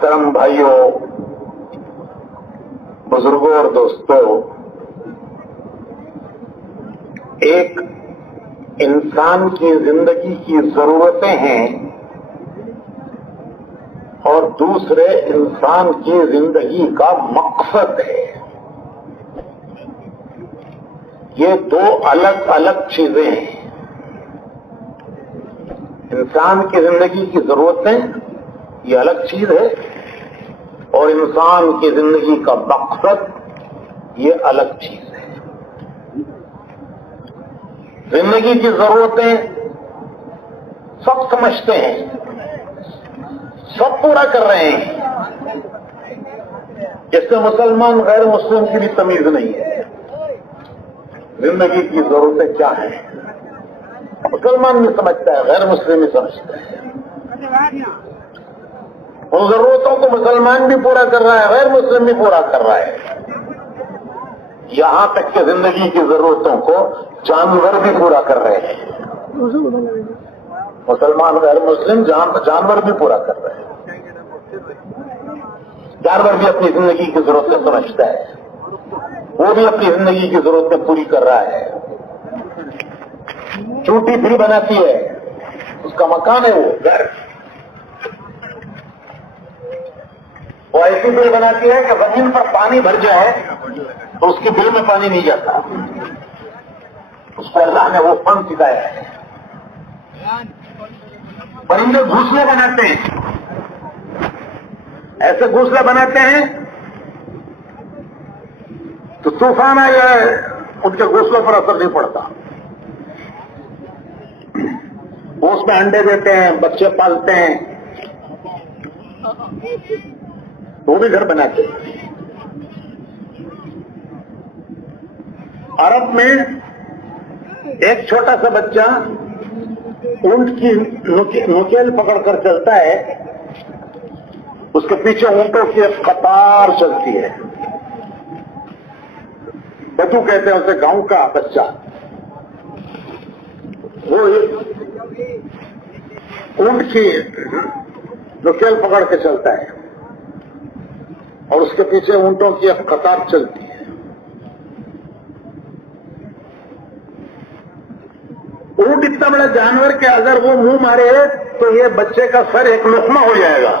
محترم بھائیوں، بزرگوں اور دوستوں، ایک انسان کی زندگی کی ضرورتیں ہیں اور دوسرے انسان کی زندگی کا مقصد ہے۔ یہ دو الگ الگ چیزیں ہیں۔ انسان کی زندگی کی ضرورتیں یہ الگ چیز ہے اور انسان کی زندگی کا مقصد یہ الگ چیز ہے۔ زندگی کی ضرورتیں سب سمجھتے ہیں، سب پورا کر رہے ہیں، جس سے مسلمان غیر مسلم کی بھی تمیز نہیں ہے۔ زندگی کی ضرورتیں کیا ہیں مسلمان بھی سمجھتا ہے، غیر مسلم بھی سمجھتا ہے۔ ان ضرورتوں کو مسلمان بھی پورا کر رہا ہے، غیر مسلم بھی پورا کر رہا ہے، یہاں تک کہ زندگی کی ضرورتوں کو جانور بھی پورا کر رہے ہیں۔ مسلمان غیر مسلم جانور بھی پورا کر رہے ہیں۔ جانور بھی اپنی زندگی کی ضرورتیں سمجھتا ہے، وہ بھی اپنی زندگی کی ضرورتیں پوری کر رہا ہے۔ چونٹی بھی بناتی ہے، اس کا مکان ہے وہ گھر، وہ ایسی بل بناتی ہے کہ زمین پر پانی بھر جائے تو اس کی بل میں پانی نہیں جاتا، اس کو اللہ نے وہ فن سکھایا ہے۔ پرندے گھونسلے بناتے ہیں، ایسے گھونسلے بناتے ہیں تو طوفان آ جائے ان کے گھونسلوں پر اثر نہیں پڑتا، وہ اس میں انڈے دیتے ہیں، بچے پالتے ہیں، وہ بھی گھر بناتے ہیں۔ عرب میں ایک چھوٹا سا بچہ اونٹ کی نکیل پکڑ کر چلتا ہے، اس کے پیچھے اونٹوں کی ایک قطار چلتی ہے، بدو کہتے ہیں اسے، گاؤں کا بچہ، وہ اونٹ کی نکیل پکڑ کے چلتا ہے اور اس کے پیچھے اونٹوں کی ایک قطار چلتی ہے۔ اونٹ اتنا بڑا جانور کہ اگر وہ منہ مارے تو یہ بچے کا سر ایک لقمہ ہو جائے گا،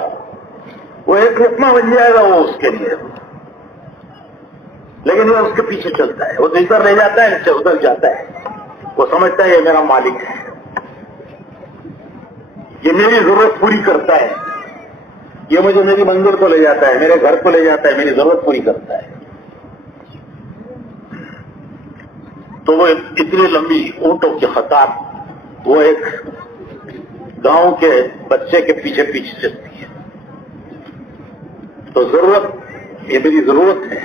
وہ ایک لقمہ بن جائے گا وہ اس کے لیے، لیکن وہ اس کے پیچھے چلتا ہے، وہ ادھر لے جاتا ہے، نیچے ادھر جاتا ہے، وہ سمجھتا ہے یہ میرا مالک ہے، یہ میری ضرورت پوری کرتا ہے، یہ مجھے میری منزل کو لے جاتا ہے، میرے گھر کو لے جاتا ہے، میری ضرورت پوری کرتا ہے۔ تو وہ اتنی لمبی اونٹوں کی قطار وہ ایک گاؤں کے بچے کے پیچھے پیچھے چلتی ہے۔ تو ضرورت یہ میری ضرورت ہے،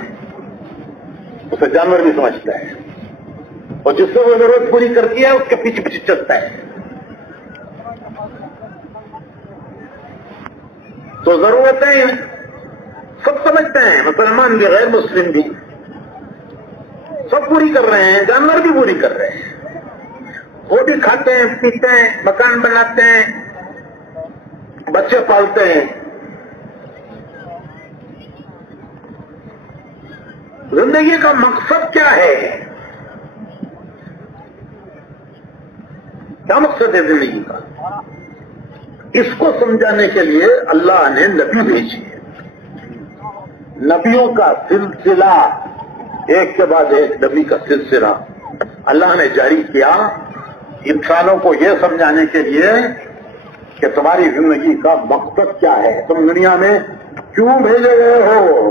اسے جانور بھی سمجھتا ہے، اور جس سے وہ ضرورت پوری کرتی ہے اس کے پیچھے پیچھے چلتا ہے۔ تو ضرورتیں سب سمجھتے ہیں، مسلمان بھی غیر مسلم بھی سب پوری کر رہے ہیں، جانور بھی پوری کر رہے ہیں، وہ بھی کھاتے ہیں، پیتے ہیں، مکان بناتے ہیں، بچے پالتے ہیں۔ زندگی کا مقصد کیا ہے؟ کیا مقصد ہے زندگی کا؟ اس کو سمجھانے کے لیے اللہ نے نبی بھیجی ہے۔ نبیوں کا سلسلہ ایک کے بعد ایک نبی کا سلسلہ اللہ نے جاری کیا، انسانوں کو یہ سمجھانے کے لیے کہ تمہاری زندگی کا مقصد کیا ہے، تم دنیا میں کیوں بھیجے گئے ہو۔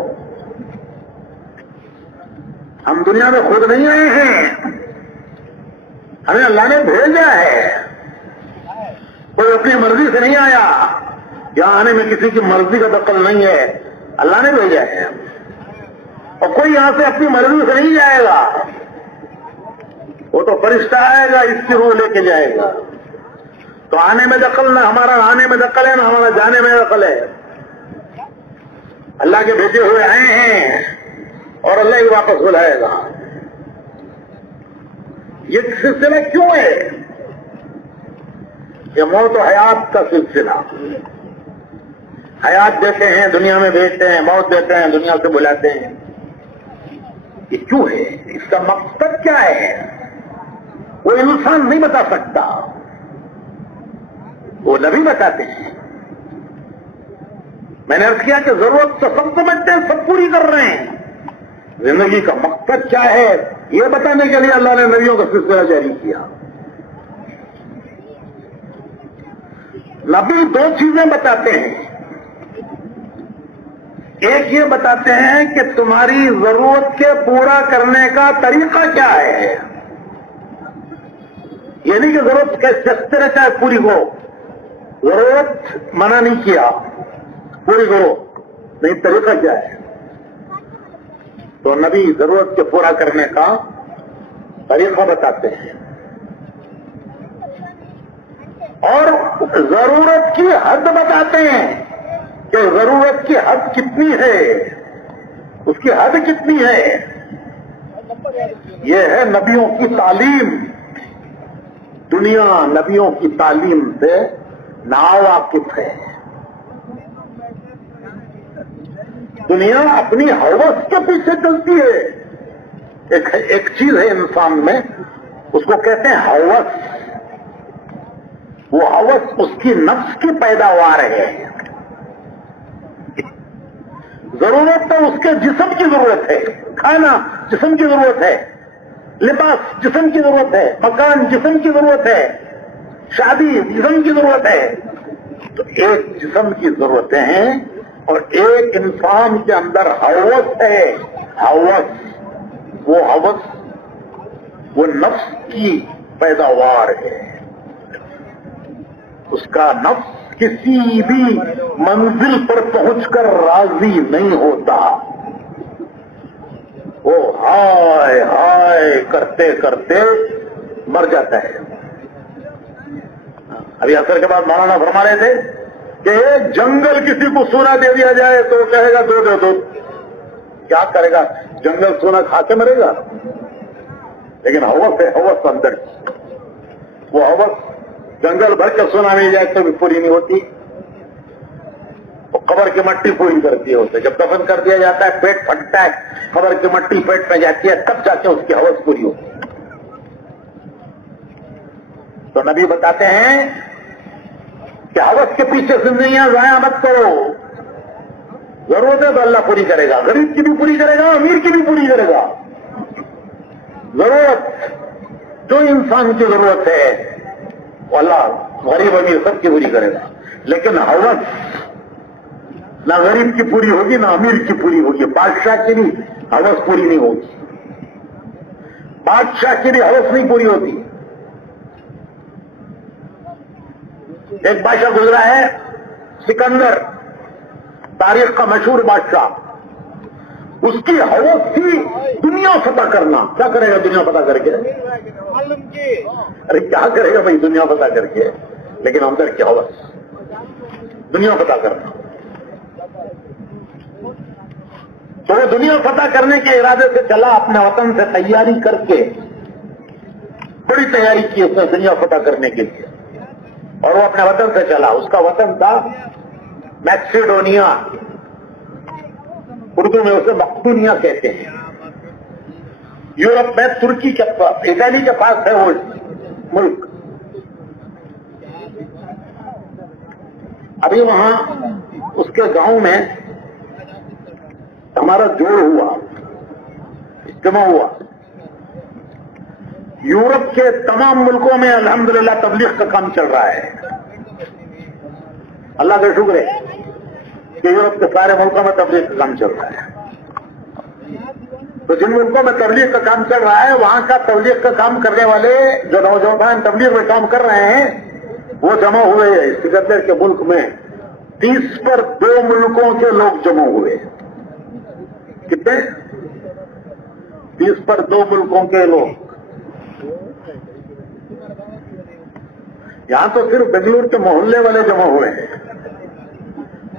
ہم دنیا میں خود نہیں آئے ہیں، ہمیں اللہ نے بھیجا ہے، کوئی اپنی مرضی سے نہیں آیا، یہاں آنے میں کسی کی مرضی کا دخل نہیں ہے، اللہ نے بھیجا ہے، اور کوئی یہاں سے اپنی مرضی سے نہیں جائے گا، وہ تو فرشتہ آئے گا، اس کی روح لے کے جائے گا۔ تو آنے میں دخل نہ ہمارا آنے میں دخل ہے، نہ ہمارا جانے میں دخل ہے، اللہ کے بھیجے ہوئے آئے ہیں اور اللہ ہی واپس بلائے گا۔ یہ سلسلہ کیوں ہے؟ یہ موت و حیات کا سلسلہ، حیات دیتے ہیں دنیا میں بھیجتے ہیں، موت دیتے ہیں دنیا سے بلاتے ہیں. یہ کیوں ہے؟ اس کا مقصد کیا ہے؟ وہ انسان نہیں بتا سکتا، وہ نبی بتاتے ہیں. میں نے عرض کیا کہ ضرورت تو سب سمجھتے ہیں، سب پوری کر رہے ہیں. زندگی کا مقصد کیا ہے یہ بتانے کے لیے اللہ نے نبیوں کا سلسلہ جاری کیا. نبی دو چیزیں بتاتے ہیں. ایک یہ بتاتے ہیں کہ تمہاری ضرورت کے پورا کرنے کا طریقہ کیا ہے. یہ نہیں کہ ضرورت کیسے طرح چاہے پوری کرو، ضرورت منع نہیں کیا پوری کرو، نہیں طریقہ کیا ہے. تو نبی ضرورت کے پورا کرنے کا طریقہ بتاتے ہیں اور ضرورت کی حد بتاتے ہیں کہ ضرورت کی حد کتنی ہے، اس کی حد کتنی ہے. یہ ہے نبیوں کی تعلیم. دنیا نبیوں کی تعلیم سے ناواقف ہے. دنیا اپنی ہوس کے پیچھے چلتی ہے. ایک چیز ہے انسان میں، اس کو کہتے ہیں ہوس. وہ ہوس اس کی نفس کی پیداوار ہے. ضرورت تو اس کے جسم کی ضرورت ہے. کھانا جسم کی ضرورت ہے، لباس جسم کی ضرورت ہے، مکان جسم کی ضرورت ہے، شادی جسم کی ضرورت ہے. تو ایک جسم کی ضرورتیں ہیں اور ایک انسان کے اندر ہوس ہے. ہوس، وہ ہوس وہ نفس کی پیداوار ہے. اس کا نفس کسی بھی منزل پر پہنچ کر راضی نہیں ہوتا. وہ ہائے ہائے کرتے کرتے مر جاتا ہے. ابھی عصر کے بعد مولانا فرما رہے تھے کہ ایک جنگل کسی کو سونا دے دیا جائے تو وہ کہے گا دو دو دو. کیا کرے گا؟ جنگل سونا کھا کے مرے گا. لیکن ہوس ہے، ہوس اندر. وہ ہوس جنگل بھر کے سونا مل جائے تو بھی پوری نہیں ہوتی. وہ قبر کی مٹی پوری کرتی ہے اسے. جب دفن کر دیا جاتا ہے پیٹ پھٹتا ہے، قبر کی مٹی پیٹ میں جاتی ہے، تب جا کے اس کی ہوس پوری ہوتی ہے. تو نبی بتاتے ہیں کہ ہوس کے پیچھے زندگیاں ضائع مت کرو. ضرورت ہے تو اللہ پوری کرے گا. غریب کی بھی پوری کرے گا، امیر کی بھی پوری کرے گا. ضرورت جو انسان کی ضرورت ہے وہ اللہ غریب امیر سب کی پوری کرے گا. لیکن ہوس نہ غریب کی پوری ہوگی نہ امیر کی پوری ہوگی. بادشاہ کی بھی ہوس پوری نہیں ہوگی. بادشاہ کی بھی ہوس نہیں پوری ہوتی. ایک بادشاہ گزرا ہے سکندر، تاریخ کا مشہور بادشاہ. اس کی ہوس تھی دنیا فتح کرنا. کیا کرے گا دنیا فتح کر کے؟ ارے کیا کرے گا بھائی دنیا فتح کر کے؟ لیکن اندر کی ہوس دنیا فتح کرنا. تو وہ دنیا فتح کرنے کے ارادے سے چلا، اپنے وطن سے تیاری کر کے بڑی تیاری کی اس نے دنیا فتح کرنے کے لیے. اور وہ اپنے وطن سے چلا. اس کا وطن تھا میکسیڈونیا، اردو میں اسے مقدونیہ کہتے ہیں. یورپ میں ترکی کے پاس، اٹلی کے پاس ہے وہ ملک. ابھی وہاں اس کے گاؤں میں ہمارا جوڑ ہوا، اجتماع ہوا. یورپ کے تمام ملکوں میں الحمدللہ تبلیغ کا کام چل رہا ہے. اللہ کا شکر ہے کہ یورپ کے سارے ملکوں میں تبلیغ کا کام چل رہا ہے. تو جن ملکوں میں تبلیغ کا کام چل رہا ہے وہاں کا تبلیغ کا کام کرنے والے جو نوجوان تبلیغ میں کام کر رہے ہیں وہ جمع ہوئے سکندر کے ملک میں. 30 پر 2 ملکوں کے لوگ جمع ہوئے. کتنے؟ 30 پر 2 ملکوں کے لوگ. یہاں تو صرف بنگلور کے محلے والے جمع ہوئے ہیں،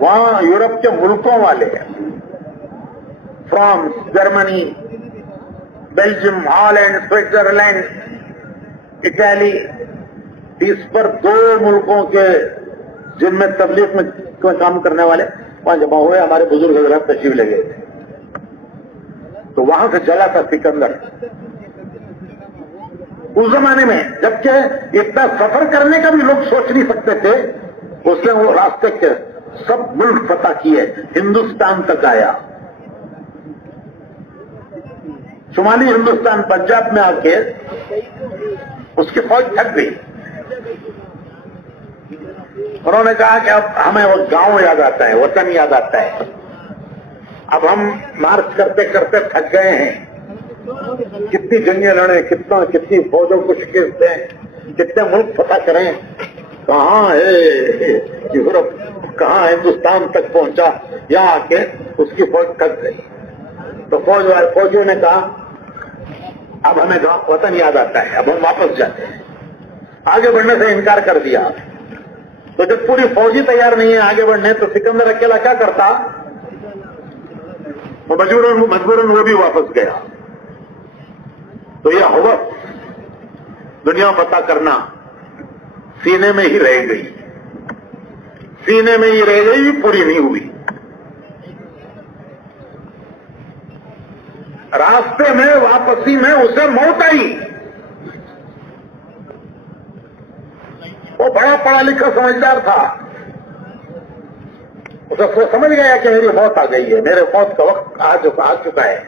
وہاں یورپ کے ملکوں والے ہیں. France, Germany, Belgium, Holland, Switzerland, Italy, 30 پر 2 ملکوں کے جن میں تبلیغ میں کام کرنے والے وہاں جمع ہوئے, ہمارے بزرگ حضرات تشریف لے گئے تھے. تو وہاں سے چلا تھا سکندر اس زمانے میں, جبکہ اتنا سفر کرنے کا بھی لوگ سوچ نہیں سکتے تھے. اس نے وہ راستے کے سب ملک فتح کیے, ہندوستان تک آیا. شمالی ہندوستان پنجاب میں آ کے اس کی فوج تھک گئی. انہوں نے کہا کہ اب ہمیں وہ گاؤں یاد آتا ہے, وطن یاد آتا ہے. اب ہم مارچ کرتے کرتے تھک گئے ہیں. کتنی جنگیں لڑیں, کتنی فوجوں کو شکست دیں, کتنے ملک فتح کریں, کہاں ہے یورپ, کہاں ہندوستان تک پہنچا. یہاں آ کے اس کی فوج تھک گئی. تو فوجیوں نے کہا اب ہمیں وطن یاد آتا ہے, اب ہم واپس جاتے ہیں. آگے بڑھنے سے انکار کر دیا. تو جب پوری فوجی تیار نہیں ہے آگے بڑھنے, تو سکندر اکیلا کیا کرتا, مجبوراً وہ بھی واپس گیا. تو یہ ہوس دنیا فتح کرنا سینے میں ہی رہ گئی, سینے میں ہی رہ گئی, پوری نہیں ہوئی. راستے میں واپسی میں اسے موت آئی. وہ بڑا پڑھا لکھا سمجھدار تھا. اسے سمجھ گیا کہ میری موت آ گئی ہے, میرے موت کا وقت آ چکا ہے.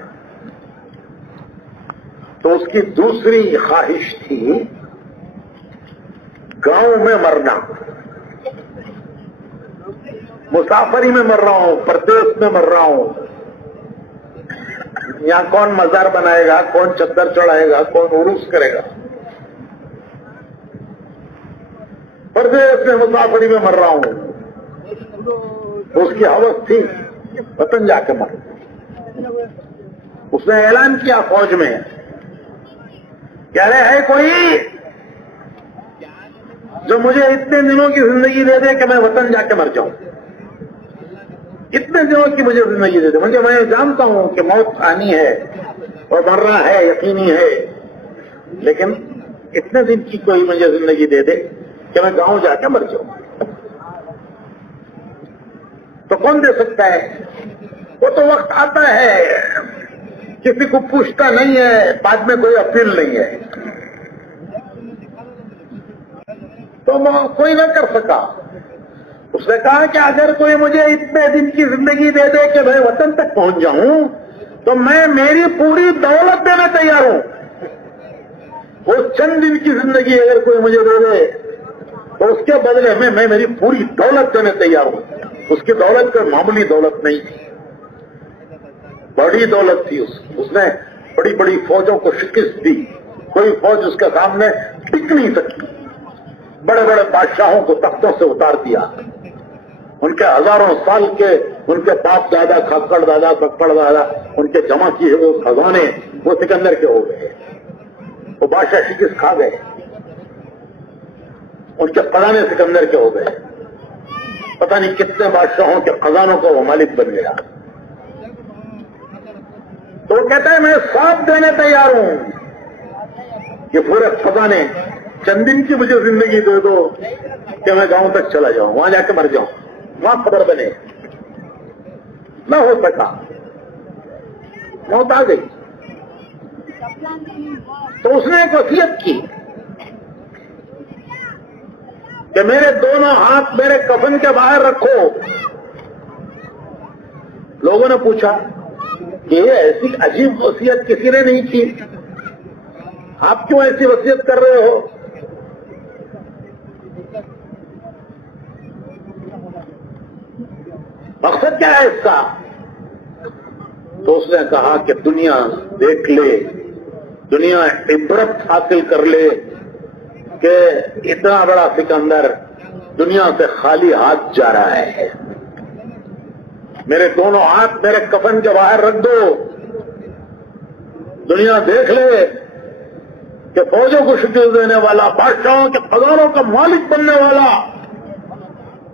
تو اس کی دوسری خواہش تھی گاؤں میں مرنا. مسافری میں مر رہا ہوں, پردیس میں مر رہا ہوں. یہاں کون مزار بنائے گا, کون چادر چڑھائے گا, کون عروس کرے گا. پردیس میں مسافری میں مر رہا ہوں. اس کی ہوس تھی وطن جا کے مر. اس نے اعلان کیا فوج میں, کہہ رہے ہے کوئی جو مجھے اتنے دنوں کی زندگی دے دے کہ میں وطن جا کے مر جاؤں. اتنے دنوں کی مجھے زندگی دے دے. مجھے میں جانتا ہوں کہ موت آنی ہے اور مرنا ہے, یقینی ہے, لیکن اتنے دن کی کوئی مجھے زندگی دے دے کہ میں گاؤں جا کے مر جاؤں. تو کون دے سکتا ہے؟ وہ تو وقت آتا ہے, کسی کو پوچھتا نہیں ہے, بعد میں کوئی اپیل نہیں ہے. تو کوئی نہ کر سکا. اس نے کہا کہ اگر کوئی مجھے اتنے دن کی زندگی دے دے کہ میں وطن تک پہنچ جاؤں تو میں میری پوری دولت دینے تیار ہوں. وہ چند دن کی زندگی اگر کوئی مجھے دے دے تو اس کے بدلے میں میری پوری دولت دینے تیار ہوں. اس کی دولت کوئی معمولی دولت نہیں تھی, بڑی دولت تھی. اس نے بڑی بڑی فوجوں کو شکست دی. کوئی فوج اس کے سامنے ٹک نہیں سکی. بڑے بڑے بادشاہوں کو تختوں سے اتار دیا. ان کے ہزاروں سال کے, ان کے باپ دادا, کھکڑ دادا, پکڑ دادا, ان کے جمع کیے ہوئے خزانے وہ سکندر کے ہو گئے. وہ بادشاہ شکست کھا گئے, ان کے خزانے سکندر کے ہو گئے. پتہ نہیں کتنے بادشاہوں کے خزانوں کا وہ مالک بن گیا. تو وہ کہتا ہے میں ساتھ دینے تیار ہوں کہ پورے خزانے, چند دن کی مجھے زندگی دے دو کہ میں گاؤں تک چلا جاؤں, وہاں جا کے مر جاؤں, وہاں خبر بنے. نہ ہو سکا, موت آ گئی. تو اس نے ایک وصیت کی کہ میرے دونوں ہاتھ میرے کفن کے باہر رکھو. لوگوں نے پوچھا کہ یہ ایسی عجیب وصیت کسی نے نہیں کی, آپ کیوں ایسی وصیت کر رہے ہو؟ مقصد کیا ہے اس کا؟ تو اس نے کہا کہ دنیا دیکھ لے, دنیا عبرت حاصل کر لے کہ اتنا بڑا سکندر دنیا سے خالی ہاتھ جا رہا ہے. میرے دونوں ہاتھ میرے کفن کے باہر رکھ دو, دنیا دیکھ لے کہ فوجوں کو شکست دینے والا, بادشاہوں کے خزانوں کا مالک بننے والا,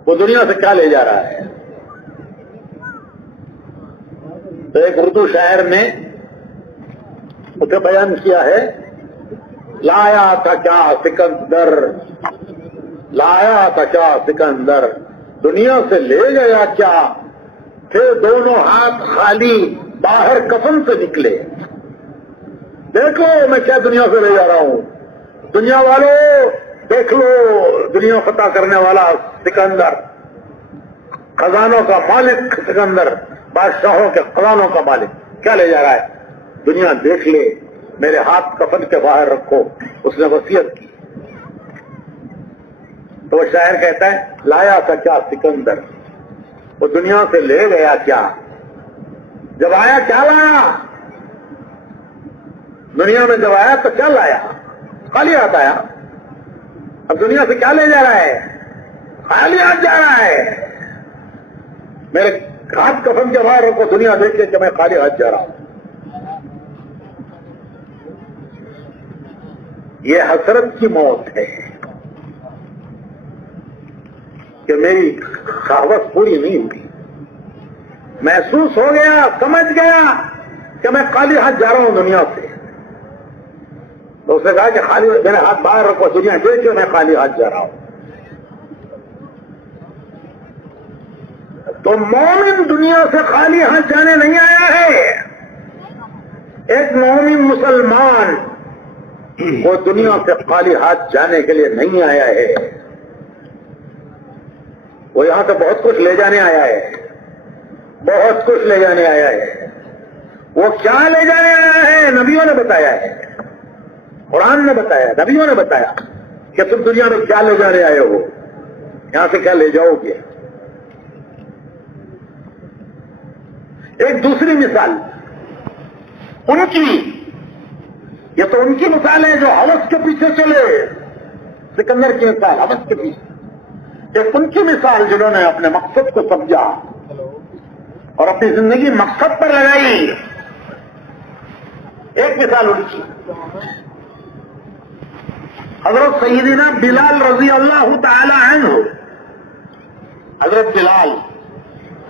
وہ دنیا سے کیا لے جا رہا ہے. تو ایک اردو شاعر نے اسے بیان کیا ہے, لایا تھا کیا سکندر, لایا تھا کیا سکندر, دنیا سے لے گیا کیا پھر دونوں ہاتھ خالی باہر کفن سے نکلے. دیکھو میں کیا دنیا سے لے جا رہا ہوں. دنیا والوں دیکھ لو, دنیا فتح کرنے والا سکندر, خزانوں کا مالک سکندر, بادشاہوں کے خزانوں کا مالک کیا لے جا رہا ہے. دنیا دیکھ لے, میرے ہاتھ کفن کے باہر رکھو. اس نے وصیت کی. تو وہ شاعر کہتا ہے لایا تھا کیا سکندر, وہ دنیا سے لے گیا کیا. جب آیا کیا لایا, دنیا میں جب آیا تو کیا لایا, خالی ہاتھ آیا. اب دنیا سے کیا لے جا رہا ہے, خالی ہاتھ جا رہا ہے. میرے ہاتھ کفن کے باہر رکھو, دنیا دیکھے کہ میں خالی ہاتھ جا رہا ہوں. یہ حسرت کی موت ہے کہ میری خواہش پوری نہیں ہوئی. محسوس ہو گیا, سمجھ گیا کہ میں خالی ہاتھ جا رہا ہوں دنیا سے. تو اس نے کہا کہ خالی میرے ہاتھ باہر رکھو, دنیا دیکھے میں خالی ہاتھ جا رہا ہوں. تو مومن دنیا سے خالی ہاتھ جانے نہیں آیا ہے. ایک مومن مسلمان وہ دنیا سے خالی ہاتھ جانے کے لیے نہیں آیا ہے. وہ یہاں سے بہت کچھ لے جانے آیا ہے, بہت کچھ لے جانے آیا ہے. وہ کیا لے جانے آیا ہے نبیوں نے بتایا ہے, قرآن نے بتایا, نبیوں نے بتایا کہ تم دنیا میں کیا لے جانے آئے ہو, یہاں سے کیا لے جاؤ گے. ایک دوسری مثال ان کی, یہ تو ان کی مثال ہے جو ہوس کے پیچھے چلے, سکندر کی مثال ہوس کے پیچھے. ایک ان کی مثال جنہوں نے اپنے مقصد کو سمجھا اور اپنی زندگی مقصد پر لگائی. ایک مثال ان کی حضرت سیدنا بلال رضی اللہ تعالی عنہ. حضرت بلال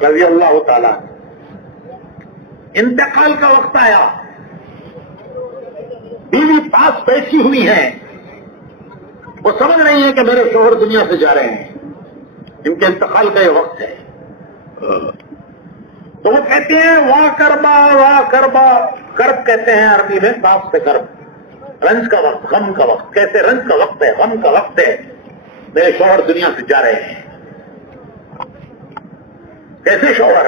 رضی اللہ تعالی عنہ, انتقال کا وقت آیا, بیوی پاس بیٹھی ہوئی ہے, وہ سمجھ رہی ہے کہ میرے شوہر دنیا سے جا رہے ہیں, ان کے انتقال کا یہ وقت ہے. تو وہ کہتے ہیں واہ کربا, واہ کربا. کرب کہتے ہیں عربی میں باپ سے کرب, رنج کا وقت, غم کا وقت. کیسے رنج کا وقت ہے, غم کا وقت ہے, میرے شوہر دنیا سے جا رہے ہیں. کیسے شوہر,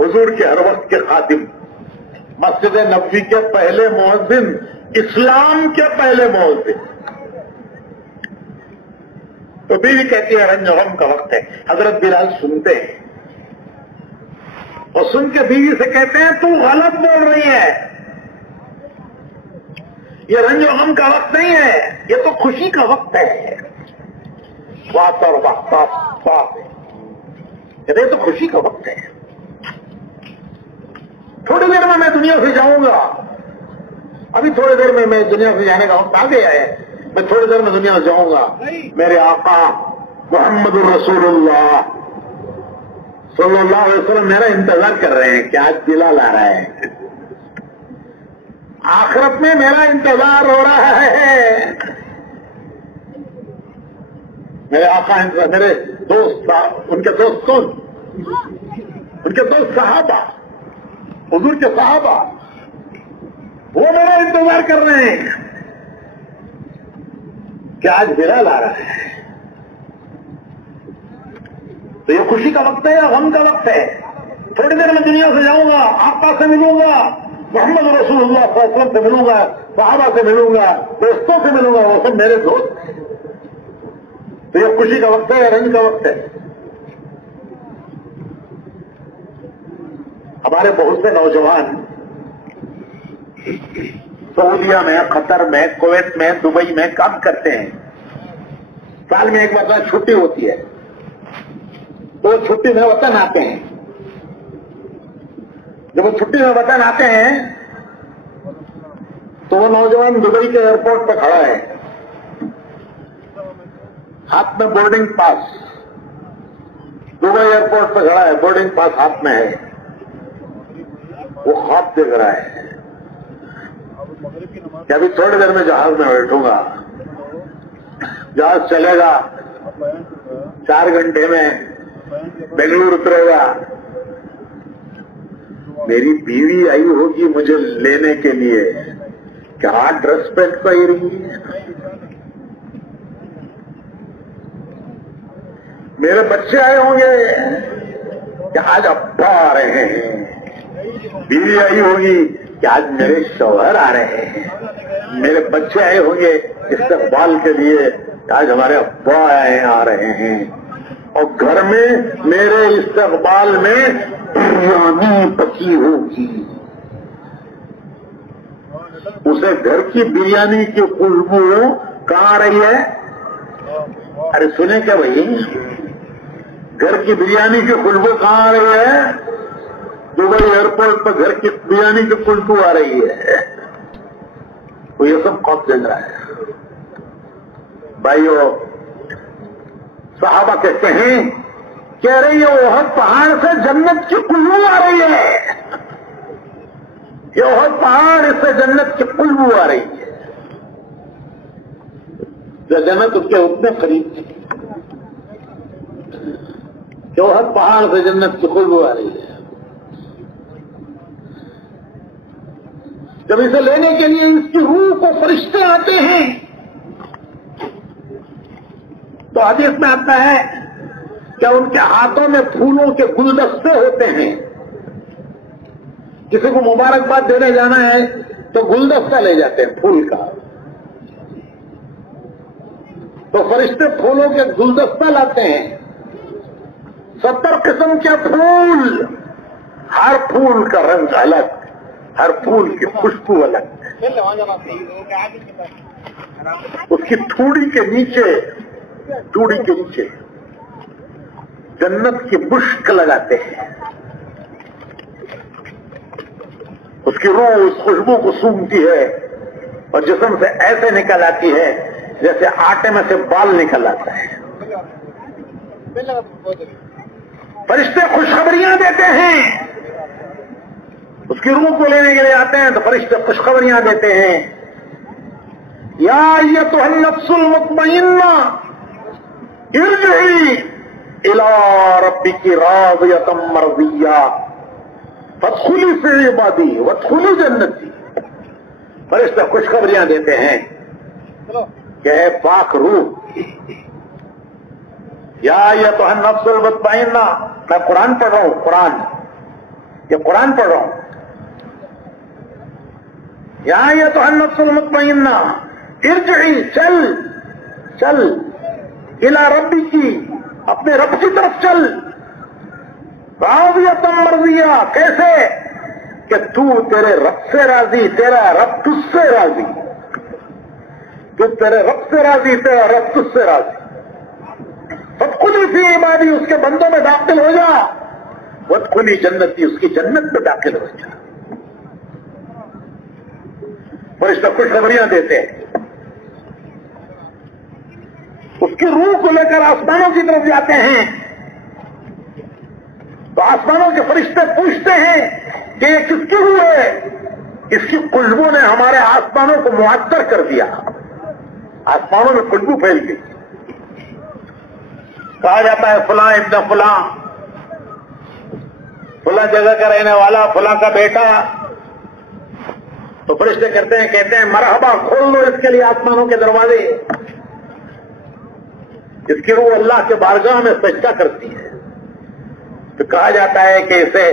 حضور کے ہر وقت کے خادم, مسجد نبوی کے پہلے مؤذن, اسلام کے پہلے مؤذن. تو بیوی کہتی ہے رنج و غم کا وقت ہے. حضرت بلال سنتے ہیں اور سن کے بیوی سے کہتے ہیں تو غلط بول رہی ہے, یہ رنج و غم کا وقت نہیں ہے, یہ تو خوشی کا وقت ہے. بات اور بات کہتے ہیں تو خوشی کا وقت ہے. تھوڑی دیر میں دنیا سے جاؤں گا, ابھی تھوڑی دیر میں دنیا سے جانے کا وقت آ گیا ہے, میں تھوڑی دیر میں دنیا سے جاؤں گا. میرے آقا محمد الرسول اللہ صلی اللہ علیہ وسلم میرا انتظار کر رہے ہیں کہ آج بلال آ رہا ہے, آخرت میں میرا انتظار ہو رہا ہے. میرے آقا, میرے دوست, ان کے دوستوں, ان کے دوست صحابہ, حضور کے صحابہ, وہ میرا انتظار کر رہے ہیں کہ آج بلال آ رہا ہے. تو یہ خوشی کا وقت ہے یا غم کا وقت ہے؟ تھوڑی دیر میں دنیا سے جاؤں گا, آقا سے ملوں گا, محمد رسول اللہ صلی اللہ علیہ وسلم سے ملوں گا, صحابہ سے ملوں گا, دوستوں سے ملوں گا, وہ سب میرے دوست ہیں. تو یہ خوشی کا وقت ہے یا رنج کا وقت ہے؟ ہمارے بہت سے نوجوان سعودیہ میں, قطر میں, کویت میں, دبئی میں کام کرتے ہیں. سال میں ایک مرتبہ چھٹی ہوتی ہے, تو وہ چھٹی میں وطن آتے ہیں. جب وہ چھٹی میں وطن آتے ہیں تو وہ نوجوان دبئی کے ایئرپورٹ پہ کھڑا ہے, ہاتھ میں بورڈنگ پاس. دبئی ایئرپورٹ پہ کھڑا ہے, بورڈنگ پاس ہاتھ میں ہے. وہ خواب دیکھ رہا ہے کہ ابھی تھوڑی دیر میں جہاز میں بیٹھوں گا, جہاز چلے گا, 4 گھنٹے میں بنگلور اترے گا, میری بیوی آئی ہوگی مجھے لینے کے لیے، کیا ڈریس پہن کے آئی رہی ہے؟ میرے بچے آئے ہوں گے کہ آج ابا آ رہے ہیں، بیوی آئی ہوگی کہ آج میرے شوہر آ رہے ہیں، میرے بچے آئے ہوں گے استقبال کے لیے کہ آج ہمارے ابا آ رہے ہیں، اور گھر میں میرے استقبال میں بریانی پکی ہوگی۔ اسے گھر کی بریانی کی خوشبو کہاں آ رہی ہے؟ ارے سنیں کیا بھائی، گھر کی بریانی کی خوشبو کہاں آ رہی ہے؟ دبئی ایئرپورٹ پر گھر کی بریانی کی خوشبو آ رہی ہے۔ وہ یہ سب خوف دے رہا ہے۔ بھائیو، صحابہ کہتے ہیں کہہ رہی ہے احد پہاڑ سے جنت کی خوشبو آ رہی ہے، یہ احد پہاڑ اس سے جنت کی خوشبو آ رہی ہے۔ جو جنت اس کے اتنے قریب تھی کہ احد پہاڑ سے جنت کی خوشبو آ رہی ہے۔ جب اسے لینے کے لیے اس کی روح کو فرشتے آتے ہیں تو حدیث میں آتا ہے کہ ان کے ہاتھوں میں پھولوں کے گلدستے ہوتے ہیں۔ کسی کو مبارکباد دینے جانا ہے تو گلدستہ لے جاتے ہیں پھول کا، تو فرشتے پھولوں کے گلدستہ لاتے ہیں، 70 قسم کے پھول، ہر پھول کا رنگ الگ، ہر پھول کی خوشبو الگ، اس کی تھوڑی کے نیچے جنت کی مشک لگاتے ہیں، اس کی روح اس خوشبو کو سونگتی ہے اور جسم سے ایسے نکل آتی ہے جیسے آٹے میں سے بال نکل آتا ہے۔ فرشتے خوشخبریاں دیتے ہیں، اس کی روح کو لینے کے لیے آتے ہیں تو فرشتے خوشخبریاں دیتے ہیں، یا ایتھا النفس المطمئنہ ارجعی الی ربک راضیۃ مرضیہ فادخلی فی عبادی وادخلی جنتی۔ فرشتے خوشخبریاں دیتے ہیں کہ اے پاک روح، یا ایتھا النفس المطمئنہ، میں قرآن پڑھ رہا ہوں، یہ قرآن پڑھ رہا ہوں، یا ایتھا النفس المطمئنہ ارجعی، چل الی ربک، اپنے رب کی طرف چل، راضیۃ مرضیہ، کیسے کہ تو تیرے رب سے راضی، تیرا رب تجھ سے راضی، تو تیرے رب سے راضی، تیرا رب تجھ سے راضی، فادخلی فی عبادی، اس کے بندوں میں داخل ہو جا، وادخلی جنتی، اس کی جنت میں داخل ہو جا۔ فرشتے خوشخبریاں دیتے ہیں، اس کی روح کو لے کر آسمانوں کی طرف جاتے ہیں تو آسمانوں کے فرشتے پوچھتے ہیں کہ یہ کس کی روح ہے؟ اس کی خوشبو نے ہمارے آسمانوں کو معطر کر دیا، آسمانوں میں خوشبو پھیل گئی۔ کہا جاتا ہے فلاں ابن فلاں، فلاں جگہ کا رہنے والا، فلاں کا بیٹا، تو فرشتے کہتے ہیں مرحبا، کھول دو اس کے لیے آسمانوں کے دروازے۔ اس کی روح اللہ کے بارگاہ میں سجدہ کرتی ہے، تو کہا جاتا ہے کہ اسے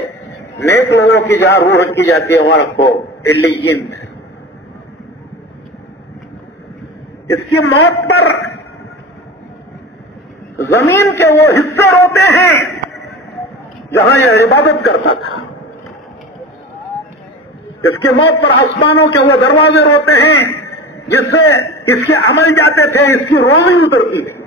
نیک لوگوں کی جہاں روح رکھی جاتی ہے وہاں رکھو، علیین۔ اس کی موت پر زمین کے وہ حصے روتے ہیں جہاں یہ عبادت کرتا تھا، اس کی موت پر آسمانوں کے وہ دروازے روتے ہیں جس سے اس کے عمل جاتے تھے، اس کی روزی اترتی تھی۔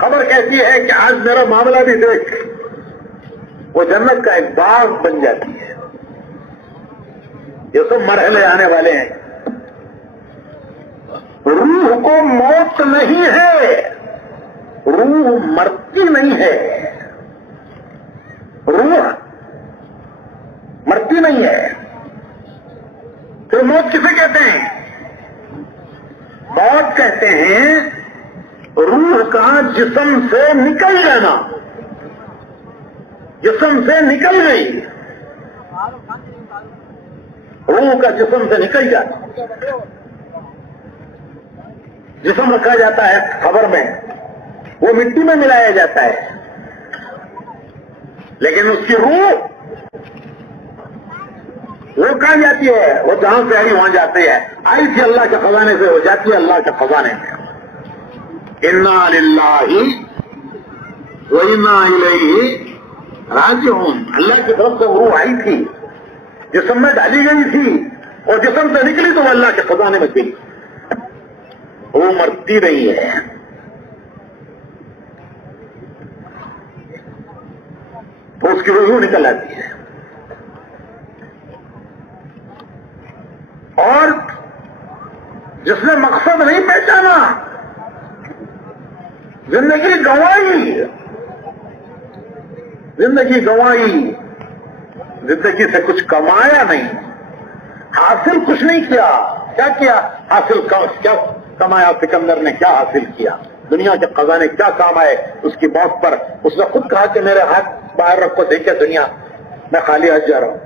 خبر کہتی ہے کہ آج میرا معاملہ بھی دیکھ، وہ جنت کا ایک باغ بن جاتی ہے۔ یہ سب مرحلے آنے والے ہیں۔ روح کو موت نہیں ہے، روح مرتی نہیں ہے، روح مرتی نہیں ہے۔ پھر موت کسے کہتے ہیں؟ موت کہتے ہیں روح کا جسم سے نکل جانا، جسم سے نکل گئی، روح کا جسم سے نکل جاتا، جسم رکھا جاتا ہے قبر میں، وہ مٹی میں ملایا جاتا ہے، لیکن اس کی روح وہ کہاں جاتی ہے؟ وہ جہاں سے آئی وہاں جاتی ہے، آئی تھی اللہ کے خزانے سے، وہ جاتی ہے اللہ کے خزانے میں۔ انا للہ و انا الیہ راجعون، اللہ کی طرف سے وہ روح آئی تھی، جسم میں ڈالی گئی تھی، اور جسم سے نکلی تو وہ اللہ کے خزانے میں گئی، وہ مرتی نہیں ہے۔ تو اس کی روح نکل آتی ہے، اور جس نے مقصد نہیں پہچانا، زندگی گنوائی، زندگی گنوائی، زندگی سے کچھ کمایا نہیں، حاصل کچھ نہیں کیا، کیا کیا؟ حاصل کیا کمایا؟ سکندر نے کیا حاصل کیا؟ دنیا کے خزانے کیا کام آئے اس کی موت پر؟ اس نے خود کہا کہ میرے ہاتھ باہر رکھو، دیکھے دنیا میں خالی ہاتھ جا رہا ہوں۔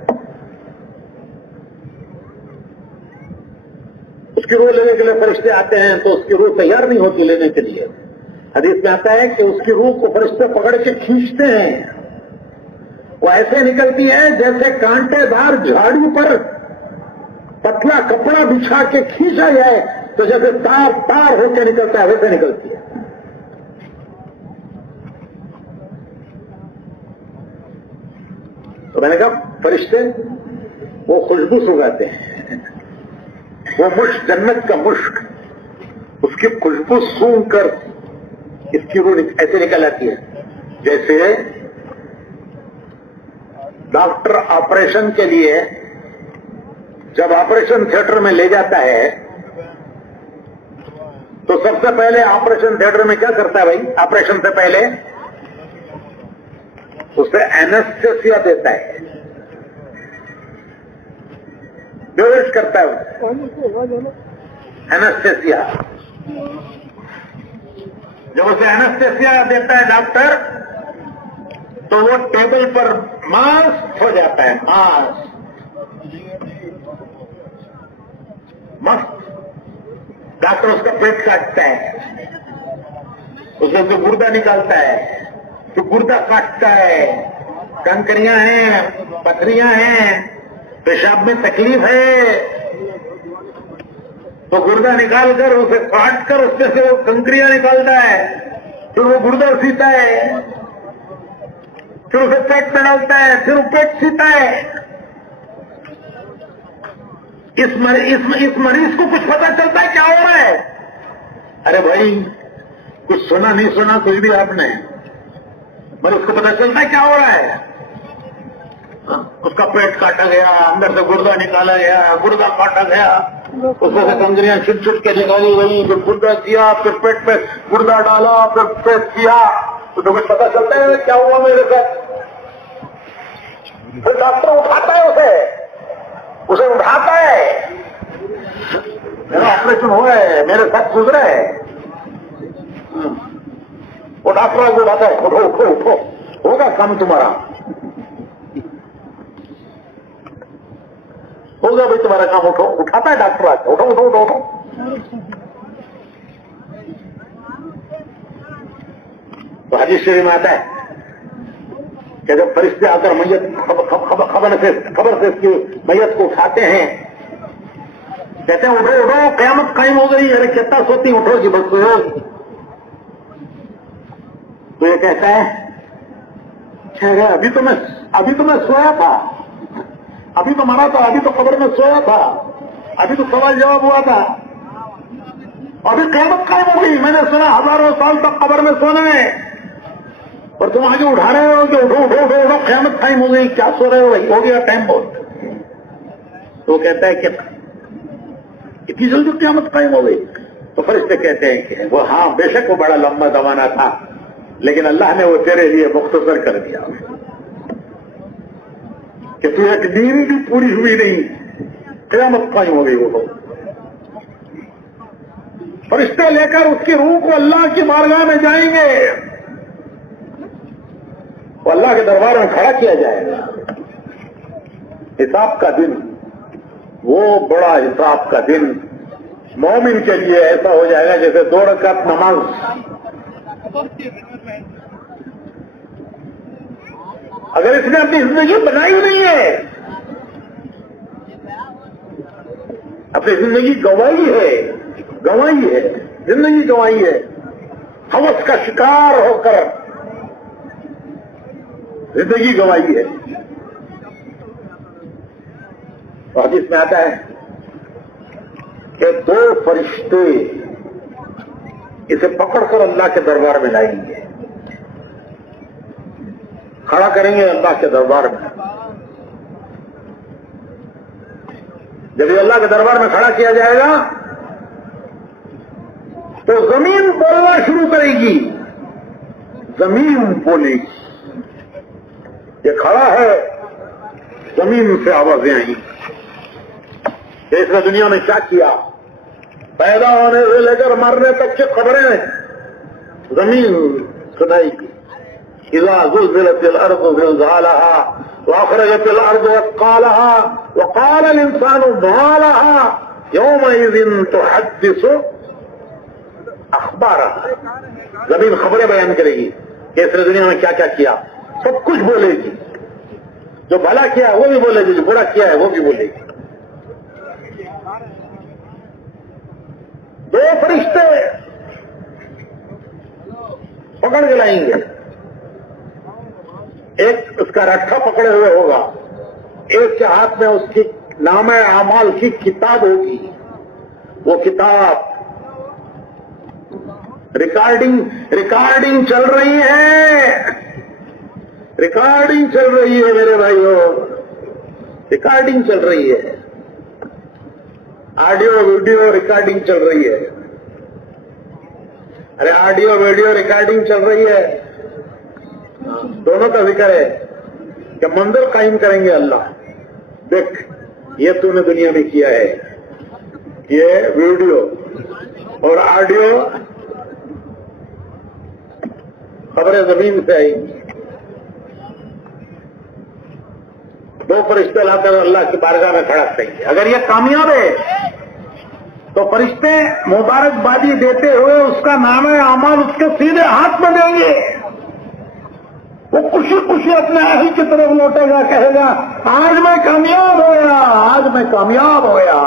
اس کی روح لینے کے لیے فرشتے آتے ہیں تو اس کی روح تیار نہیں ہوتی لینے کے لیے۔ حدیث میں آتا ہے کہ اس کی روح کو فرشتے پکڑ کے کھینچتے ہیں، وہ ایسے نکلتی ہے جیسے کانٹے دار جھاڑو پر پتلا کپڑا بچھا کے کھینچا جائے تو جیسے تار تار ہو کے نکلتا ہے ویسے نکلتی ہے۔ تو میں نے کہا فرشتے وہ خوشبو سگاتے ہیں، وہ مشک، جنت کا مشک، اس کی خوشبو سونگھ کر اس کی روح ایسے نکل آتی ہے جیسے ڈاکٹر آپریشن کے لیے جب آپریشن تھیٹر میں لے جاتا ہے تو سب سے پہلے آپریشن تھیٹر میں کیا کرتا ہے بھائی؟ آپریشن سے پہلے اسے اینستھیسیا دیتا ہے، بیہوش کرتا ہے، اینستھیسیا۔ جب اسے اینستھیسیا دیتا ہے ڈاکٹر تو وہ ٹیبل پر ماسک ہو جاتا ہے، ماسک۔ ڈاکٹر اس کا پیٹ کاٹتا ہے، اسے تو گردہ نکالتا ہے، تو گردہ کاٹتا ہے، کنکریاں ہیں، پتھریاں ہیں، پیشاب میں تکلیف ہے تو گردہ نکال کر اسے کاٹ کر اس میں سے وہ کنکریاں نکالتا ہے، پھر وہ گردہ سیتا ہے، پھر اسے پیٹ میں ڈالتا ہے، پھر وہ پیٹ سیتا ہے۔ اس مریض کو کچھ پتا چلتا ہے کیا ہو رہا ہے؟ ارے بھائی کچھ سنا نہیں سنا کچھ بھی آپ نے، مریض کو پتا چلتا ہے کیا ہو رہا ہے؟ اس کا پیٹ کاٹا گیا، اندر سے گردہ نکالا گیا، گردہ کاٹا گیا، اس میں سے کنکریاں چھٹ چھٹ کے نکالی گئی، پھر گردہ کیا، پھر پیٹ پہ گردہ ڈالا، پھر پیٹ کیا، تو کچھ پتا چلتا ہے کیا ہوا میرے ساتھ؟ پھر ڈاکٹر اٹھاتا ہے اسے اٹھاتا ہے، میرا آپریشن ہوا ہے، میرے ساتھ گزرا ہے، وہ ڈاکٹر کو اٹھاتا ہے، اٹھو اٹھو اٹھو، ہوگا کام تمہارا، ہوگا بھائی تمہارا کام، اٹھو۔ اٹھاتا ہے ڈاکٹر آ کے، اٹھو اٹھو اٹھو اٹھو۔ تو حدیث شریف میں آتا ہے کہ جب فرشتے آ کر میت خبر سے اس کی میت کو اٹھاتے ہیں، کہتے ہیں اٹھو اٹھو قیامت قائم ہو گئی، ارے کتنا سوتی اٹھو جی بس سو۔ تو یہ کہتا ہے ابھی تو میں سویا تھا، ابھی تو مرا تھا، ابھی تو قبر میں سویا تھا، ابھی تو سوال جواب ہوا تھا، ابھی قیامت قائم ہو گئی، میں نے سنا ہزاروں سال تک قبر میں سونا ہے، اور تم آگے اٹھا رہے ہو کہ اٹھو اٹھو اٹھو اٹھو قیامت قائم ہو گئی، کیا سو رہے ہو بھائی، ہو گیا ٹائم بہت۔ تو وہ کہتا ہے کہ اتنی جلدی قیامت قائم ہو گئی؟ تو فرشتے کہتے ہیں کہ وہ ہاں بے شک وہ بڑا لمبا زمانہ تھا، لیکن اللہ نے وہ تیرے لیے مختصر کر دیا کہ تو ایک نیند بھی پوری ہوئی نہیں، قیامت قائم ہو گئی۔ وہ فرشتے لے کر اس کی روح کو اللہ کی بارگاہ میں جائیں گے، وہ اللہ کے دربار میں کھڑا کیا جائے گا. حساب کا دن، وہ بڑا حساب کا دن مومن کے لیے ایسا ہو جائے گا جیسے 2 رکعت نماز. اگر اس نے اپنی زندگی بنائی نہیں ہے، اپنی زندگی گنوائی ہے، زندگی گنوائی ہے، ہوس کا شکار ہو کر زندگی گنوائی ہے. حدیث میں آتا ہے کہ 2 فرشتے اسے پکڑ کر اللہ کے دربار میں لائیں گے، کھڑا کریں گے اللہ کے دربار میں. جب یہ اللہ کے دربار میں کھڑا کیا جائے گا تو زمین بولنا شروع کرے گی، زمین بولے گی. یہ کھڑا ہے، زمین سے آوازیں آئیں گی کہ اس نے دنیا میں کیا کیا. پیدا ہونے سے لے کر مرنے تک کی خبریں زمین سنائے گی. اذا زلزلت الارض زلزالها واخرجت الارض اثقالها وقال الانسان ما لها يومئذ تحدث اخبارها. زمین خبریں بیان کرے گی کہ اس نے دنیا میں کیا کیا کیا، سب کچھ بولے گی. جو بھلا کیا ہے وہ بھی بولے گی، جو برا کیا ہے وہ بھی بولے گی. 2 فرشتے پکڑ کے لائیں گے. ایک اس کا رکھا پکڑے ہوئے ہوگا، ایک کے ہاتھ میں اس کی نامہ اعمال کی کتاب ہوگی. وہ کتاب ریکارڈنگ چل رہی ہے، ریکارڈنگ چل رہی ہے میرے بھائیوں، ریکارڈنگ چل رہی ہے. آڈیو ویڈیو ریکارڈنگ چل رہی ہے. ارے آڈیو ویڈیو ریکارڈنگ چل رہی ہے. دونوں کا ذکر ہے کہ منظر قائم کریں گے اللہ. دیکھ یہ تو نے دنیا میں کیا ہے، یہ ویڈیو اور آڈیو خبریں زمین سے آئی. 2 فرشتے لا کر اللہ کی بارگاہ میں کھڑا کریں گے. اگر یہ کامیاب ہے تو فرشتے مبارکبادی دیتے ہوئے اس کا نام اعمال اس کے سیدھے ہاتھ میں دیں گے. وہ خوشی خوشی اپنے اہل کی طرف لوٹے گا، کہے گا آج میں کامیاب ہو گیا، آج میں کامیاب ہو گیا،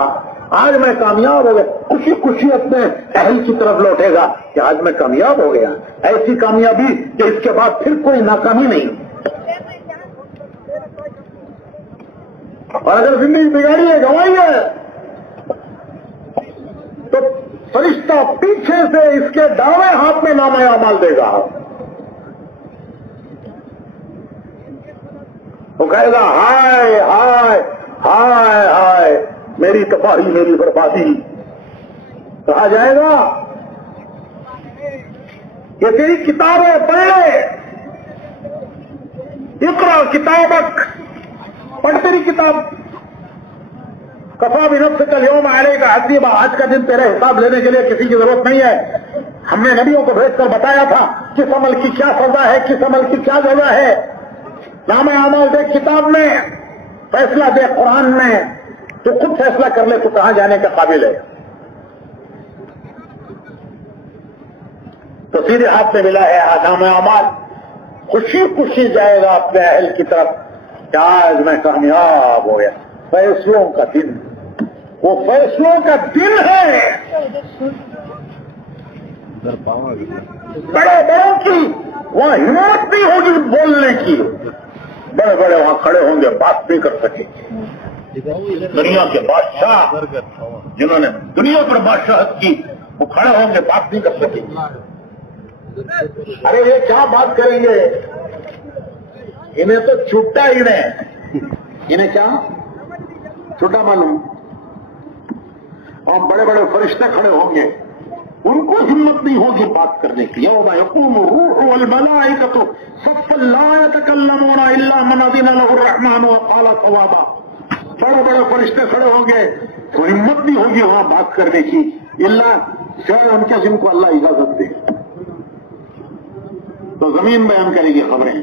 آج میں کامیاب ہو گیا. خوشی خوشی اپنے اہل کی طرف لوٹے گا کہ آج میں کامیاب ہو گیا. ایسی کامیابی کہ اس کے بعد پھر کوئی ناکامی نہیں. اور اگر زندگی بگاڑی ہے، گنوائی ہے، تو فرشتہ پیچھے سے اس کے دائیں ہاتھ میں نامہ اعمال دے گا. وہ کہے گا ہائے ہائے ہائے ہائے میری تباہی، میری بربادی. کہا جائے گا یہ تیری کتابیں پڑھ لے، اقرا کتابک، پڑھ تیری کتاب. کفا بنفسک اليوم علیک حسیبا. آج کا دن تیرے حساب لینے کے لیے کسی کی ضرورت نہیں ہے. ہم نے نبیوں کو بھیج کر بتایا تھا کس عمل کی کیا سزا ہے، کس عمل کی کیا جزا ہے. نام اعمال دے کتاب میں، فیصلہ دے قرآن میں. تو خود فیصلہ کر لے تو کہاں جانے کا قابل ہے. تو سیدھے ہاتھ میں ملا ہے نام اعمال. خوشی خوشی جائے گا اپنے اہل کی طرف کہ آج میں کامیاب ہو گیا. فیصلوں کا دن، وہ فیصلوں کا دن ہے. بڑے بڑوں کی وہاں ہمت نہیں ہوگی بولنے کی. بڑے بڑے وہاں کھڑے ہوں گے، بات نہیں کر سکے. دنیا کے بادشاہ جنہوں نے دنیا پر بادشاہت کی وہ کھڑے ہوں گے، بات نہیں کر سکیں گے. ارے یہ کیا بات کریں گے؟ انہیں تو چھٹا انہیں کیا چھوٹا معلوم. اور بڑے بڑے فرشتے کھڑے ہوں گے، ان کو ہمت نہیں ہوگی بات کرنے کی. یوم یقوم الروح والملائکۃ صفا لا یتکلمون الا من اذن له الرحمن وقال صوابا. بڑے بڑے فرشتے کھڑے ہوں گے تو ہمت نہیں ہوگی وہاں بات کرنے کی، اللہ شاید ان کے جن کو اللہ اجازت دے. تو زمین بیان کرے گی خبریں.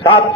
7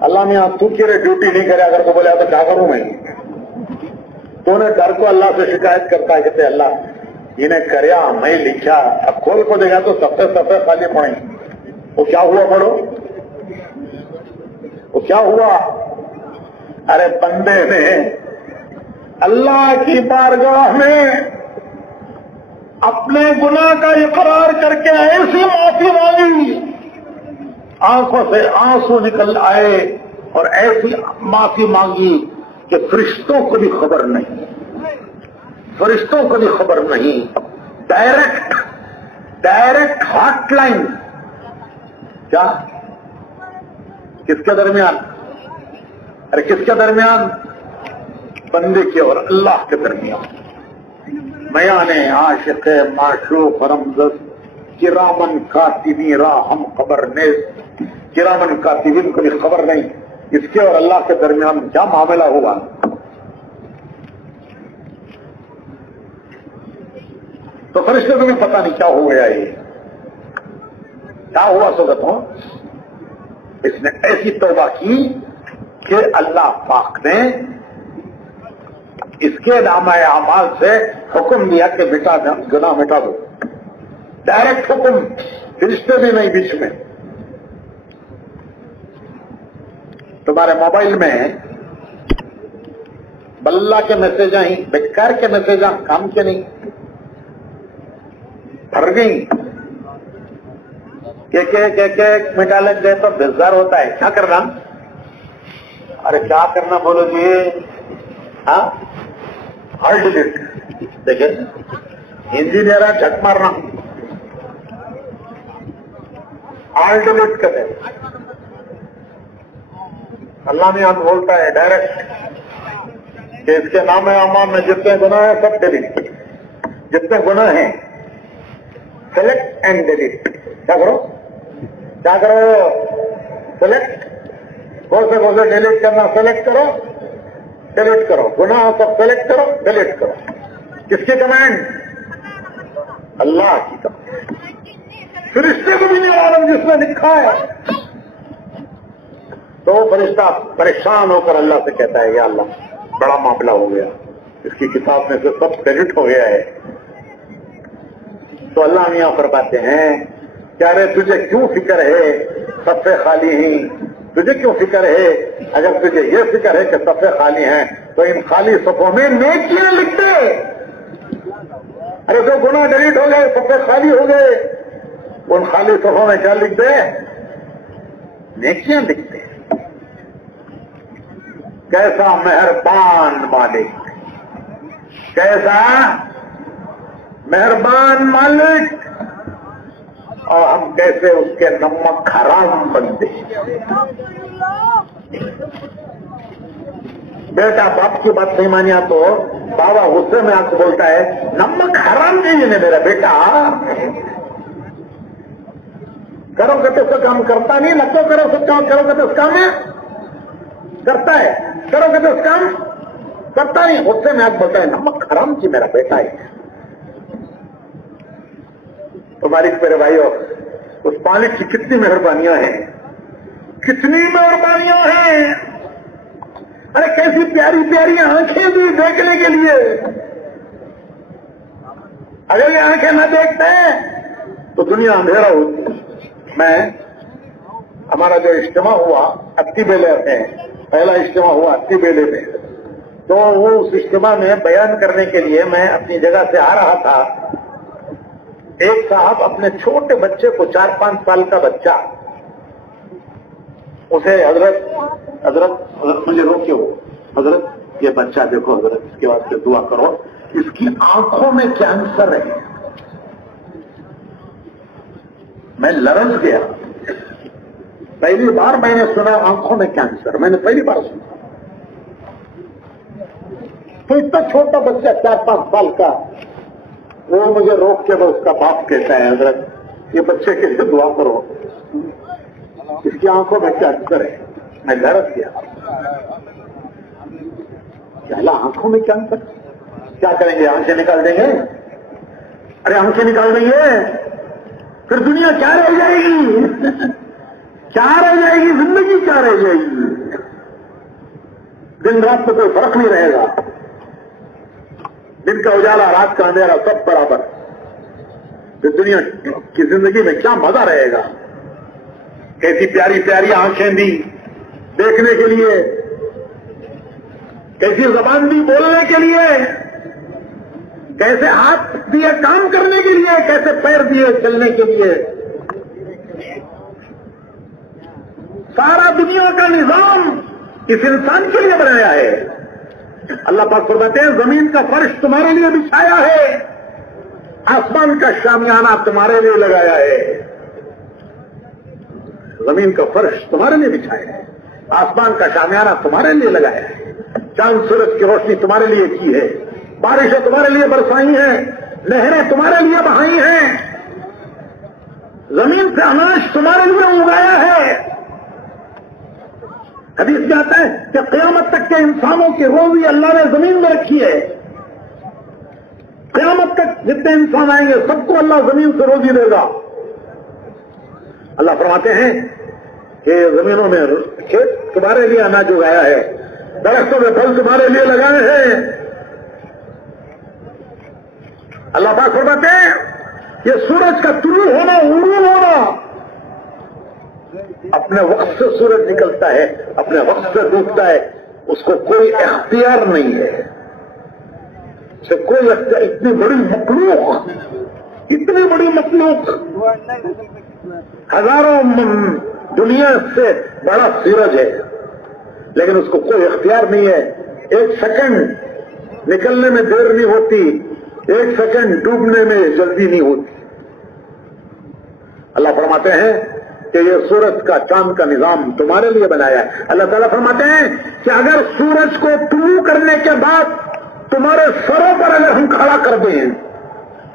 اللہ میاں تو کیرے ڈیوٹی نہیں کرے اگر تو بولے تو کیا کروں میں؟ تو نے ڈر کو اللہ سے شکایت کرتا ہے کہتے اللہ انہیں کریا میں لکھا، اب کھول کو دیکھا تو سفے خالی پڑیں، وہ کیا ہوا پڑھو، وہ کیا ہوا؟ ارے بندے نے اللہ کی بارگاہ میں اپنے گناہ کا اقرار کر کے ایسی معافی مانگی، آنکھوں سے آنسو نکل آئے اور ایسی معافی مانگی کہ فرشتوں کو بھی خبر نہیں، فرشتوں کو بھی خبر نہیں، ڈائریکٹ ہاٹ لائن، کیا کس کے درمیان؟ ارے کس کے درمیان؟ بندے کے اور اللہ کے درمیان۔ میاں عاشق معشوق رمزت کرامن کاتبین را ہم خبر نیز، کرامن کاتبین کو بھی خبر نہیں اس کے اور اللہ کے درمیان کیا معاملہ ہوا۔ تو فرشتے کو بھی پتہ نہیں کیا ہو گیا، یہ کیا ہوا سوگت ہوں؟ اس نے ایسی توبہ کی کہ اللہ پاک نے اس کے نامہ اعمال سے حکم دیا کہ بیٹا گناہ مٹا دو، ڈائریکٹ حکم، فرشتے بھی نہیں بیچ میں۔ تمہارے موبائل میں بلّہ کے میسجاں ہی بیکار کے میسجاں کام کے نہیں بھر گئی، ایک مٹا لگ گئے تو بیزار ہوتا ہے، کیا کرنا؟ ارے کیا کرنا بولو جی؟ ہاں ہر ڈیلیٹ، دیکھیں انجینئر جھک مارنا، آل ڈیلیٹ کرے۔ اللہ نے ہم بولتا ہے ڈائریکٹ کہ اس کے نام اعمال میں جتنے گناہ ہیں سب ڈیلیٹ، جتنے گناہ ہیں سلیکٹ اینڈ ڈیلیٹ۔ کیا کرو؟ کیا کرو؟ سلیکٹ، کون سے ڈیلیٹ کرنا، سلیکٹ کرو، ڈیلیٹ کرو، گناہ سب سلیکٹ کرو، ڈیلیٹ کرو۔ کس کی کمانڈ؟ اللہ کی کمانڈ۔ فرشتے کو بھی نہیں عالم جس نے لکھا ہے، تو فرشتہ پریشان ہو کر اللہ سے کہتا ہے یا اللہ بڑا معاملہ ہو گیا، اس کی کتاب میں سے سب ڈیلیٹ ہو گیا ہے۔ تو اللہ میاں فرماتے ہیں کیا رے تجھے کیوں فکر ہے صفحے خالی ہیں؟ تجھے کیوں فکر ہے؟ اگر تجھے یہ فکر ہے کہ صفحے خالی ہیں تو ان خالی صفوں میں نیکیاں لکھ دے۔ ارے جو گناہ ڈیلیٹ ہو گئے، صفحے خالی ہو گئے، ان خالی صفوں میں کیا لکھ دے؟ نیکیاں لکھ دے۔ کیسا مہربان مالک، کیسا مہربان مالک، اور ہم کیسے اس کے نمک حرام بنتے۔ بیٹا باپ کی بات نہیں مانیا تو بابا غصے میں آپ کو بولتا ہے نمک حرام نہیں ہے میرا بیٹا، کرو کہتے اس کا کام کرتا نہیں، نہ تو کرو سب کام، کرو کہتے اس کام میں کرتا ہے، کرو کہتے اس کام کرتا نہیں، غصے میں آپ بولتا ہے نمک حرام کی میرا بیٹا ہے۔ تمہاری میرے بھائیو اس مالک کی کتنی مہربانیاں ہیں، کتنی مہربانیاں ہیں۔ ارے کیسی پیاری پیاری آنکھیں بھی دیکھنے کے لیے، اگر یہ آنکھیں نہ دیکھتے تو دنیا اندھیرا ہوتی۔ ہمارا جو اجتماع ہوا اتی بیلے میں، پہلا اجتماع ہوا اتی بیلے میں، تو وہ اس اجتماع میں بیان کرنے کے لیے میں اپنی جگہ سے آ رہا تھا۔ ایک صاحب اپنے چھوٹے بچے کو 4-5 سال کا بچہ، اسے حضرت مجھے روکے ہو، حضرت یہ بچہ دیکھو حضرت، اس کے بعد سے دعا کرو، اس کی آنکھوں میں کینسر ہے۔ میں لرز گیا، پہلی بار میں نے سنا آنکھوں میں کینسر، میں نے پہلی بار سنا۔ تو اتنا چھوٹا بچہ 4-5 سال کا، وہ مجھے روک کے اس کا باپ کہتا ہے حضرت یہ بچے کے لیے دعا کرو، اس کی آنکھوں میں کینسر ہے۔ میں لرز گیا، اللہ آنکھوں میں کینسر، کیا کریں گے؟ آنکھیں نکال دیں گے؟ ارے آنکھیں نکال دیں گے پھر دنیا کیا رہ جائے گی؟ کیا رہ جائے گی زندگی، کیا رہ جائے گی؟ دن رات میں کوئی فرق نہیں رہے گا، دن کا اجالا رات کا اندھیرا سب برابر۔ تو دنیا کی زندگی میں کیا مزہ رہے گا؟ کیسی پیاری پیاری آنکھیں دی دیکھنے کے لیے، کیسی زبان دی بولنے کے لیے، کیسے ہاتھ دیے کام کرنے کے لیے، کیسے پیر دیے چلنے کے لیے۔ سارا دنیا کا نظام اس انسان کے لیے بنایا ہے۔ اللہ پاک فرماتے ہیں زمین کا فرش تمہارے لیے بچھایا ہے، آسمان کا شامیانہ تمہارے لیے لگایا ہے۔ زمین کا فرش تمہارے لیے بچھایا ہے، آسمان کا شامیانہ تمہارے لیے لگایا ہے، چاند سورج کی روشنی تمہارے لیے کی ہے، بارشیں تمہارے لیے برسائی ہیں، نہریں تمہارے لیے بہائی ہیں، زمین سے اناج تمہارے لیے اگایا ہے۔ حدیث میں آتا ہے کہ قیامت تک کے انسانوں کی روزی اللہ نے زمین میں رکھی ہے۔ قیامت تک جتنے انسان آئیں گے سب کو اللہ زمین سے روزی دے گا۔ اللہ فرماتے ہیں کہ زمینوں میں کھیت تمہارے لیے اناج اگایا ہے، درختوں میں پھل تمہارے لیے لگائے ہیں۔ اللہ پاک فرماتے ہیں یہ سورج کا طلوع ہونا غروب ہونا، اپنے وقت سے سورج نکلتا ہے، اپنے وقت سے ڈوبتا ہے، اس کو کوئی اختیار نہیں ہے، اسے کوئی اختیار۔ اتنی بڑی مخلوق ہزاروں دنیا سے بڑا سورج ہے، لیکن اس کو کوئی اختیار نہیں ہے۔ ایک سیکنڈ نکلنے میں دیر نہیں ہوتی، ایک سیکنڈ ڈوبنے میں جلدی نہیں ہوتی۔ اللہ فرماتے ہیں کہ یہ سورج کا چاند کا نظام تمہارے لیے بنایا ہے۔ اللہ تعالیٰ فرماتے ہیں کہ اگر سورج کو طلوع کرنے کے بعد تمہارے سروں پر اگر ہم کھڑا کر دیں،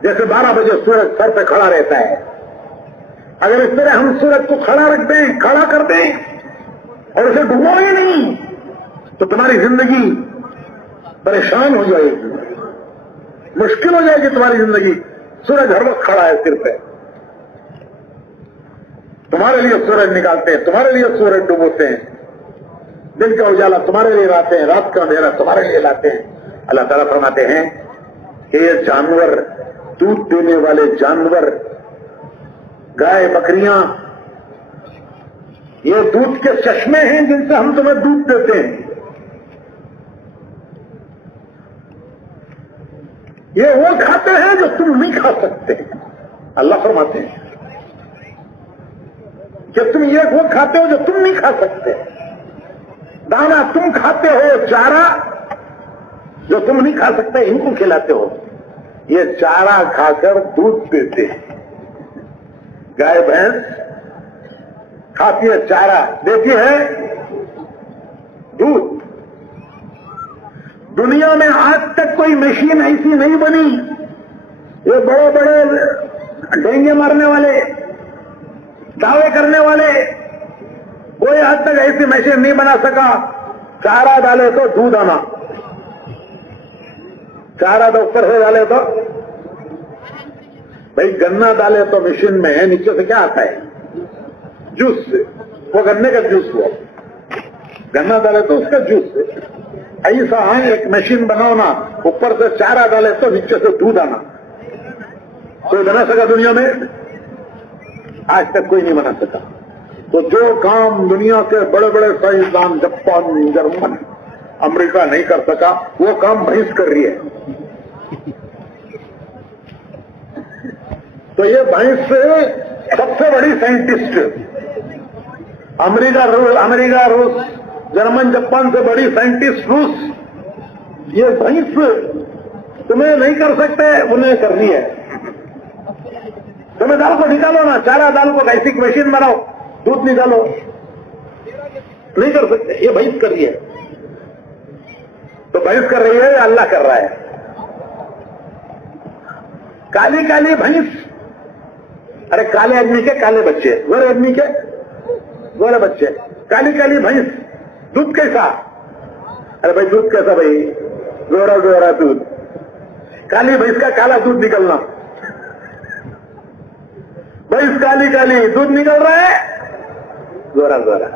جیسے 12 بجے سورج سر پہ کھڑا رہتا ہے، اگر اس طرح ہم سورج کو کھڑا رکھ دیں، کھڑا کر دیں اور اسے ڈبو ہی نہیں، تو تمہاری زندگی پریشان ہو جائے گی، مشکل ہو جائے گی تمہاری زندگی۔ سورج ہر وقت کھڑا ہے سر پہ، تمہارے لیے سورج نکالتے ہیں، تمہارے لیے سورج ڈبوتے ہیں، دن کا اجالا تمہارے لیے لاتے ہیں، رات کا اندھیرا تمہارے لیے لاتے ہیں۔ اللہ تعالیٰ فرماتے ہیں کہ یہ جانور، دودھ دینے والے جانور، گائے بکریاں، یہ دودھ کے چشمے ہیں جن سے ہم تمہیں دودھ دیتے ہیں۔ یہ وہ کھاتے ہیں جو تم نہیں کھا سکتے۔ اللہ فرماتے ہیں کہ تم یہ وہ کھاتے ہو جو تم نہیں کھا سکتے، دانا تم کھاتے ہو، چارہ جو تم نہیں کھا سکتے ان کو کھلاتے ہو، یہ چارہ کھا کر دودھ دیتے ہیں۔ گائے بھینس کھاتی ہے چارہ، دیتی ہے دودھ۔ دنیا میں آج تک کوئی مشین ایسی نہیں بنی، یہ بڑے بڑے ڈینگے مارنے والے، دعوے کرنے والے، کوئی آج تک ایسی مشین نہیں بنا سکا چارہ ڈالے تو دودھ آنا، چارہ تو اوپر سے ڈالے تو بھائی گنا ڈالے تو مشین میں ہے، نیچے سے کیا آتا ہے؟ جوس سے، وہ گنے کا جوس ہوا، گنا ڈالے تو اس کا جوس۔ ایسا ہے ایک مشین بناؤ نا، اوپر سے چارہ ڈالے تو نیچے سے دودھ آنا، کوئی بنا سکا دنیا میں؟ آج تک کوئی نہیں بنا سکا۔ تو جو کام دنیا کے بڑے بڑے سائنسدان، جاپان، جرمن، امریکہ نہیں کر سکا، وہ کام بھینس کر رہی ہے۔ تو یہ بھینس سے سب سے بڑی سائنٹسٹ، امریکہ، روس، جرمن، جاپان سے بڑی سائنٹسٹ روس، یہ بھینس تمہیں نہیں کر سکتے، انہیں کر رہی ہے۔ تمہیں دال کو نکالو نا، چارہ دال کو ایسی مشین بناؤ، دودھ نکالو، نہیں کر سکتے، یہ بھینس کر رہی ہے۔ تو بھینس کر رہی ہے یا اللہ کر رہا ہے؟ کالی کالی بھینس، ارے کالے آدمی کے کالے بچے، گورے آدمی کے گورے بچے، کالی کالی بھینس، دودھ کیسا؟ ارے بھائی دودھ کیسا بھائی؟ گورا گورا دودھ، کالی بھینس کا کالا دودھ نکلنا، بھینس کالی کالی دودھ نکل رہا ہے، گورا گورا.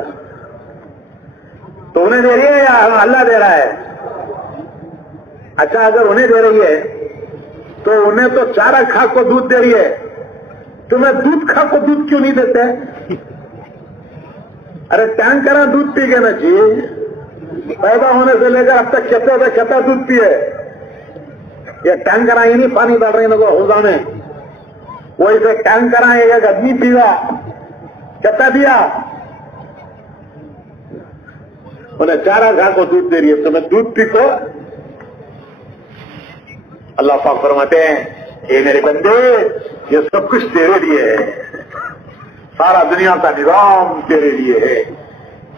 تو انہیں دے رہی ہے یا اللہ دے رہا ہے؟ اچھا اگر انہیں دے رہی ہے تو انہیں تو چارہ کھا کو دودھ دے رہی ہے, تمہیں دودھ کھا کو دودھ کیوں نہیں دیتے؟ ارے ٹینکر دودھ پی گئے نا جی, پیدا ہونے سے لے کر اب تک کھتا دودھ پیے. یہ ٹینکر ہی نہیں پانی ڈال رہی نا حوضہ میں, وہ اسے ٹینکر ایک آدمی پیگا کھتا دیا, انہیں چارہ گھا کو دودھ دے رہی ہے, تمہیں دودھ پی کو. اللہ پاک فرماتے ہیں اے میرے بندے یہ سب کچھ تیرے لیے ہے, سارا دنیا کا نظام تیرے لیے ہے.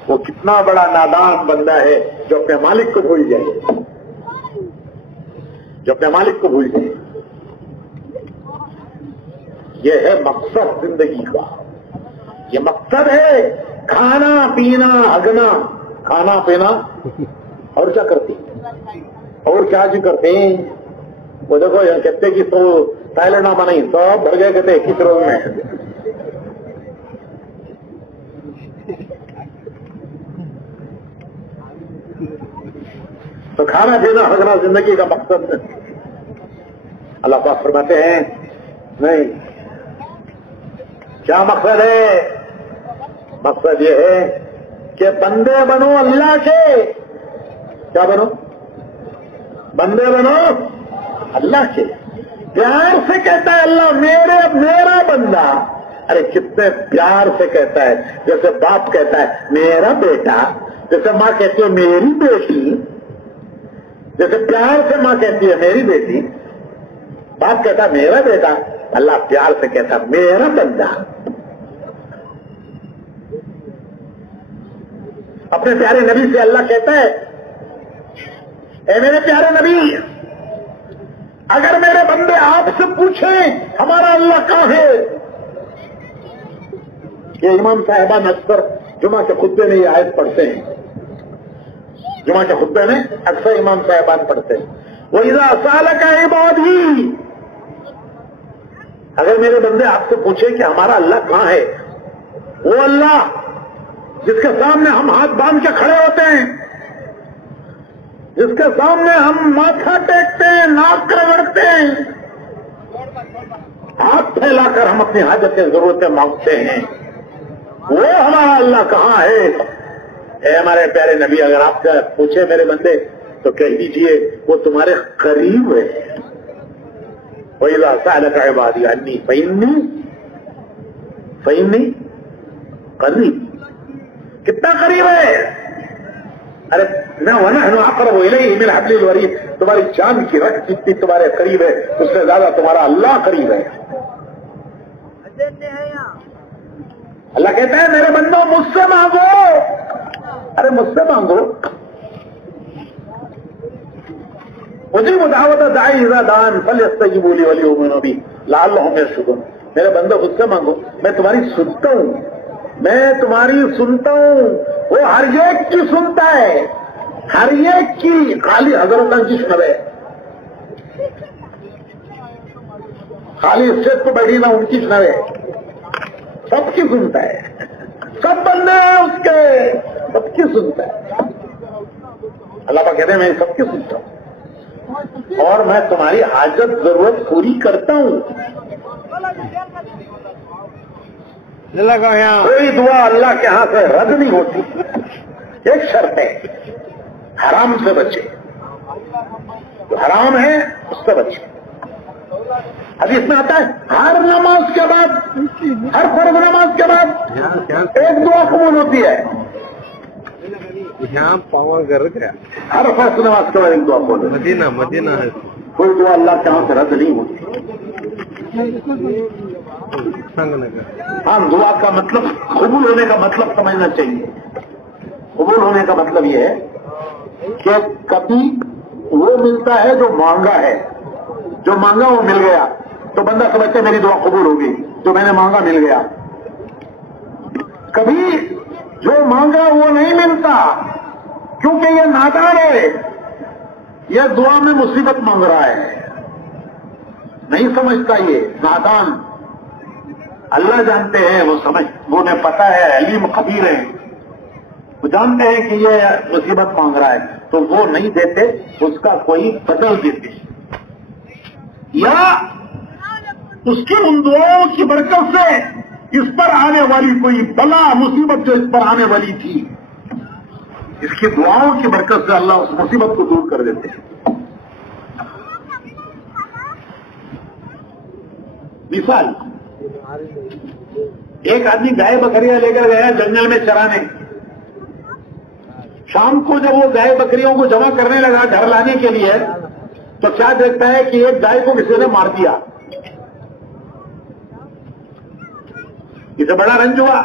وہ کتنا بڑا نادان بندہ ہے جو اپنے مالک کو بھول جائے, جو اپنے مالک کو بھول جائے. یہ ہے مقصد زندگی کا, یہ مقصد ہے کھانا پینا ہگنا, کھانا پینا اور کیا کرتے ہیں, اور کیا جو کرتے ہیں. وہ دیکھو کہتے کہ تو ٹائلٹ نہ بنائی سب بھر گئے کہتے کس روز میں. تو کھانا پینا ہگنا زندگی کا مقصد. اللہ پاک فرماتے ہیں نہیں, کیا مقصد ہے؟ مقصد یہ ہے کہ بندے بنو اللہ کے. کیا بنو؟ بندے بنو اللہ کے. پیار سے کہتا ہے اللہ میرا بندہ. ارے کتنے پیار سے کہتا ہے, جیسے باپ کہتا ہے میرا بیٹا, جیسے ماں کہتی ہے میری بیٹی, جیسے پیار سے ماں کہتی ہے میری بیٹی, باپ کہتا ہے میرا بیٹا, اللہ پیار سے کہتا ہے میرا بندہ. اپنے پیارے نبی سے اللہ کہتا ہے اے میرے پیارے نبی, اگر میرے بندے آپ سے پوچھیں ہمارا اللہ کہاں ہے. یہ امام صاحبان اکثر جمعہ کے خطبے میں یہ آیت پڑھتے ہیں, جمعہ کے خطبے میں اکثر امام صاحبان پڑھتے ہیں وَإِذَا سَأَلَكَ عِبَادِي. اگر میرے بندے آپ سے پوچھیں کہ ہمارا اللہ کہاں ہے, وہ اللہ جس کے سامنے ہم ہاتھ باندھ کے کھڑے ہوتے ہیں, جس کے سامنے ہم ماتھا ٹیکتے ہیں, ناک رگڑتے ہیں, ہاتھ پھیلا کر ہم اپنی حاجتیں ضرورتیں مانگتے ہیں, وہ ہمارا اللہ کہاں ہے؟ اے ہمارے پیارے نبی اگر آپ سے پوچھے میرے بندے تو کہہ دیجئے وہ تمہارے قریب ہے. وَإِذَا سَأَلَكَ عِبَادِي عَنِّي فَإِنِّي قَرِيبٌ. کتنا قریب ہے؟ ارے وَنَحْنُ أَقْرَبُ إِلَيْهِ مِنْ حَبْلِ الْوَرِيدِ. تمہاری جان کی رگ جتنی تمہارے قریب ہے اس سے زیادہ تمہارا اللہ قریب ہے. اللہ کہتا ہے میرے بندوں مجھ سے مانگو. ارے مجھ سے مانگو. اجیب دعوت الداعی اذا دعان فلیستجیبوا لی ولیؤمنوا بی لعلہم یرشدون. میرے بندوں مجھ سے مانگو, میں تمہاری سنتا ہوں, میں تمہاری سنتا ہوں. وہ ہر ایک کی سنتا ہے, ہر ایک کی, خالی حضرتوں کی سنوے, خالی اسٹیج پہ بیٹھی نہ ان کی سنوے, سب کی سنتا ہے. سب بندے ہیں اس کے, سب کی سنتا ہے. اللہ پاک کہتے ہیں میں سب کی سنتا ہوں اور میں تمہاری حاجت ضرورت پوری کرتا ہوں. کوئی دعا اللہ کے ہاں سے رد نہیں ہوتی. ایک شرط ہے, حرام سے بچے, جو حرام ہے اس سے بچے. حدیث میں آتا ہے ہر نماز کے بعد, ہر فرض نماز کے بعد ایک دعا قبول ہوتی ہے. یہاں پاؤں کر رکھا ہر فرض نماز کے بعد ایک دعا قبول ہوتی ہے. مدینہ ہے. کوئی دعا اللہ کے ہاں سے رد نہیں ہوتی. ہاں, دعا کا مطلب قبول ہونے کا مطلب سمجھنا چاہیے. قبول ہونے کا مطلب یہ ہے کہ کبھی وہ ملتا ہے جو مانگا ہے, جو مانگا وہ مل گیا تو بندہ سمجھتا ہے میری دعا قبول ہوگی, جو میں نے مانگا مل گیا. کبھی جو مانگا وہ نہیں ملتا کیونکہ یہ نادان ہے, یہ دعا میں مصیبت مانگ رہا ہے, نہیں سمجھتا, یہ نادان. اللہ جانتے ہیں، وہ انہیں پتا ہے، علیم خبیر ہے، وہ جانتے ہیں کہ یہ مصیبت مانگ رہا ہے تو وہ نہیں دیتے، اس کا کوئی بدل دیتے، یا اس کی ان دعاؤں کی برکت سے اس پر آنے والی کوئی بلا مصیبت جو اس پر آنے والی تھی، اس کی دعاؤں کی برکت سے اللہ اس مصیبت کو دور کر دیتے ہیں۔ مثال، ایک آدمی گائے بکریاں لے کر گیا جنگل میں چرانے، شام کو جب وہ گائے بکریوں کو جمع کرنے لگا گھر لانے کے لیے تو کیا دیکھتا ہے کہ ایک گائے کو کسی نے مار دیا۔ اسے بڑا رنج ہوا،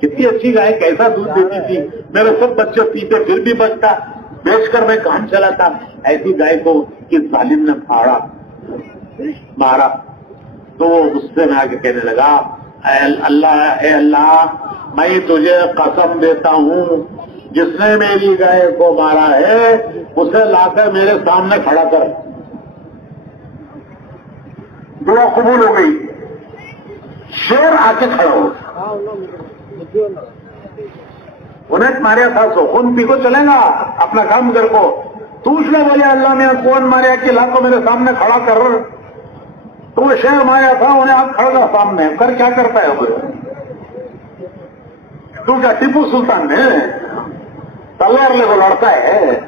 کتنی اچھی گائے، کیسا دودھ دیتی تھی، میرے سب بچے پیتے پھر بھی بچتا، بیچ کر میں کام چلاتا، ایسی گائے کو کس ظالم نے مارا۔ تو وہ غصے میں آ کے کہنے لگا، اے اللہ میں تجھے قسم دیتا ہوں جس نے میری گائے کو مارا ہے اسے لا کر میرے سامنے کھڑا کر۔ دعا قبول ہو گئی، شیر آ کے کھڑا ہو، انہیں ماریا تھا سو خون پی کو چلے گا اپنا کام کر کو، تو اس نے بولے اللہ میں کون ماریا کہ لا کو میرے سامنے کھڑا کر، تو وہ شیر ماریا تھا انہیں آپ کھڑا تھا سامنے کر، کیا کرتا ہے وہ؟ تو کیا ٹیپو سلطان نے تلوار لے کو لڑتا ہے؟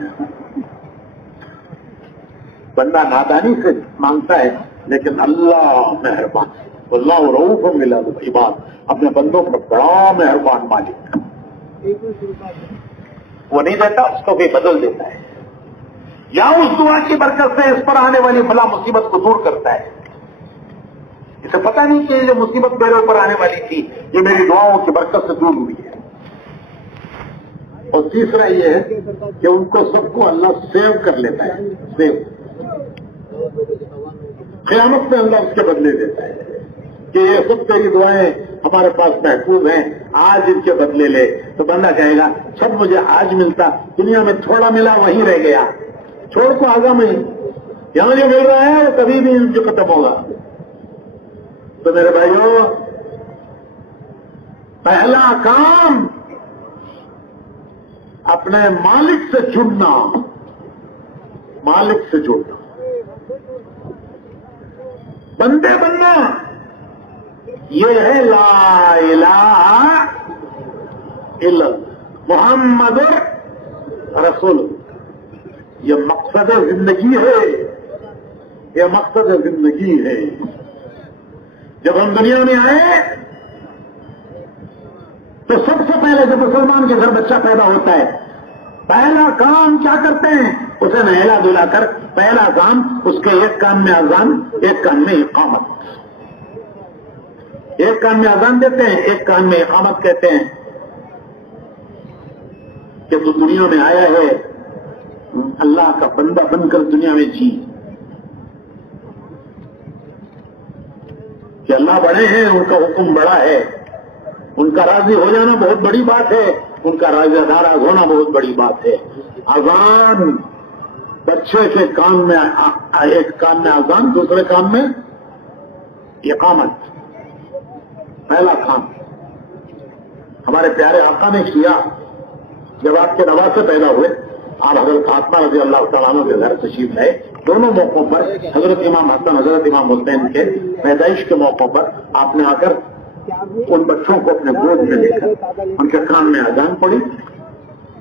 بندہ نادانی سے مانگتا ہے لیکن اللہ مہربان، اللہ رؤوف بالعباد، اپنے بندوں پر بڑا مہربان مالک، وہ نہیں دیتا، اس کو بھی بدل دیتا ہے، یا اس دعا کی برکت سے اس پر آنے والی بلا مصیبت کو دور کرتا ہے۔ اسے پتا نہیں کہ یہ مصیبت میرے اوپر آنے والی تھی، یہ میری دعاؤں کی برکت سے دور ہوئی ہے۔ اور تیسرا یہ ہے کہ ان کو سب کو اللہ سیو کر لیتا ہے، سیو، قیامت میں اللہ اس کے بدلے دیتا ہے کہ یہ سب تیری دعائیں ہمارے پاس محفوظ ہیں، آج ان کے بدلے لے۔ تو بندہ کہے گا سب مجھے آج ملتا، دنیا میں تھوڑا ملا وہیں رہ گیا، چھوڑ کو آگا میں یہاں جو مل رہا ہے وہ کبھی بھی ان جو ختم ہوگا۔ تو میرے بھائیوں، پہلا کام اپنے مالک سے جڑنا، مالک سے جڑنا، بندے بننا، یہ ہے لا الہ الا اللہ محمد رسول، یہ مقصد زندگی ہے، یہ مقصد زندگی ہے۔ جب ہم دنیا میں آئے تو سب سے پہلے جب مسلمان کے گھر بچہ پیدا ہوتا ہے پہلا کام کیا کرتے ہیں؟ اسے نہلا دھلا کر پہلا کام اس کے ایک کان میں اذان، ایک کان میں اقامت، ایک کان میں اذان دیتے ہیں، ایک کان میں اقامت کہتے ہیں کہ تو دنیا میں آیا ہے اللہ کا بندہ بن کر دنیا میں جی، کہ اللہ بڑے ہیں، ان کا حکم بڑا ہے، ان کا راضی ہو جانا بہت بڑی بات ہے، ان کا ناراض ہونا بہت بڑی بات ہے۔ اذان بچے کے کان میں، ایک کان میں اذان، دوسرے کان میں اقامت، پہلا کام ہمارے پیارے آقا نے کیا جب آپ کے نواسے پیدا ہوئے۔ آپ حضرت فاطمہ رضی اللہ تعالیٰ عنہ کے گھر تشریف لائے، دونوں موقعوں پر حضرت امام حسن حضرت امام حسین کے پیدائش کے موقعوں پر آپ نے آ کر ان بچوں کو اپنے گود میں لے کر ان کے کان میں اذان پڑی،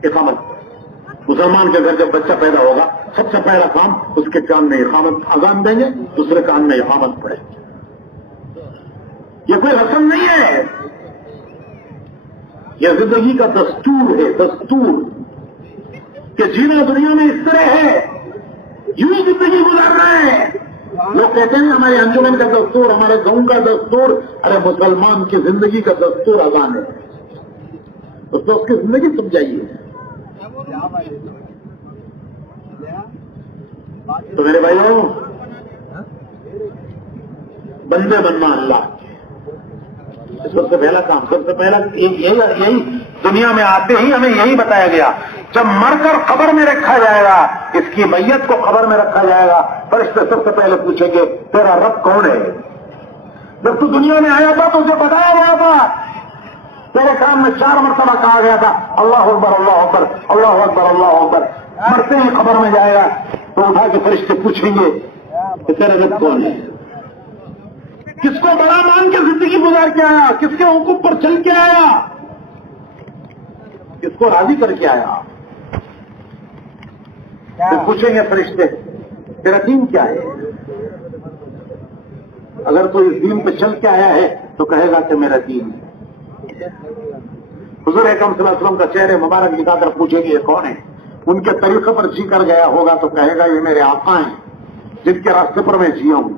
اقامت۔ مسلمان کے گھر جب بچہ پیدا ہوگا سب سے پہلا کام اس کے کان میں اقامت، اذان دیں گے، دوسرے کان میں اقامت پڑے۔ یہ کوئی رسم نہیں ہے، یہ زندگی کا دستور ہے، دستور کہ جینا دنیا میں اس طرح ہے، یوں ہی زندگی گزارنا ہے۔ لوگ کہتے ہیں ہمارے انجمن کا دستور، ہمارے گاؤں کا دستور، ارے مسلمان کی زندگی کا دستور اذان ہے، اس کو اس کی زندگی سمجھائیے۔ تو میرے بھائیوں، بندے بننا اللہ کے، سب سے پہلا کام، سب سے پہلا یہی دنیا میں آتے ہی ہمیں یہی بتایا گیا۔ جب مر کر قبر میں رکھا جائے گا، اس کی میت کو قبر میں رکھا جائے گا، فرشتے سب سے پہلے پوچھیں گے تیرا رب کون ہے؟ جب تو دنیا میں آیا تھا تو اسے بتایا گیا تھا، تیرے کام میں 4 مرتبہ کہا گیا تھا اللہ اکبر اللہ اکبر اللہ اکبر اللہ اکبر. مرتے ہی قبر میں جائے گا تو اٹھا کے فرشتے پوچھیں گے کہ تیرا رب کون ہے، کس کو بڑا مان کے زندگی گزار کے آیا، کس کے حقوق پر چل کے آیا، کس کو راضی کر کے آیا. پھر پوچھیں گے فرشتے تیرا دین کیا ہے. اگر تو اس دین پہ چل کے آیا ہے تو کہے گا کہ میرا دین ہے. حضور اکرم صلی اللہ علیہ وسلم کا چہرے مبارک دکھا کر پوچھیں گے یہ کون ہے، ان کے طریقے پر جی کر گیا ہوگا تو کہے گا یہ میرے آقا ہیں جن کے راستے پر میں جیا ہوں.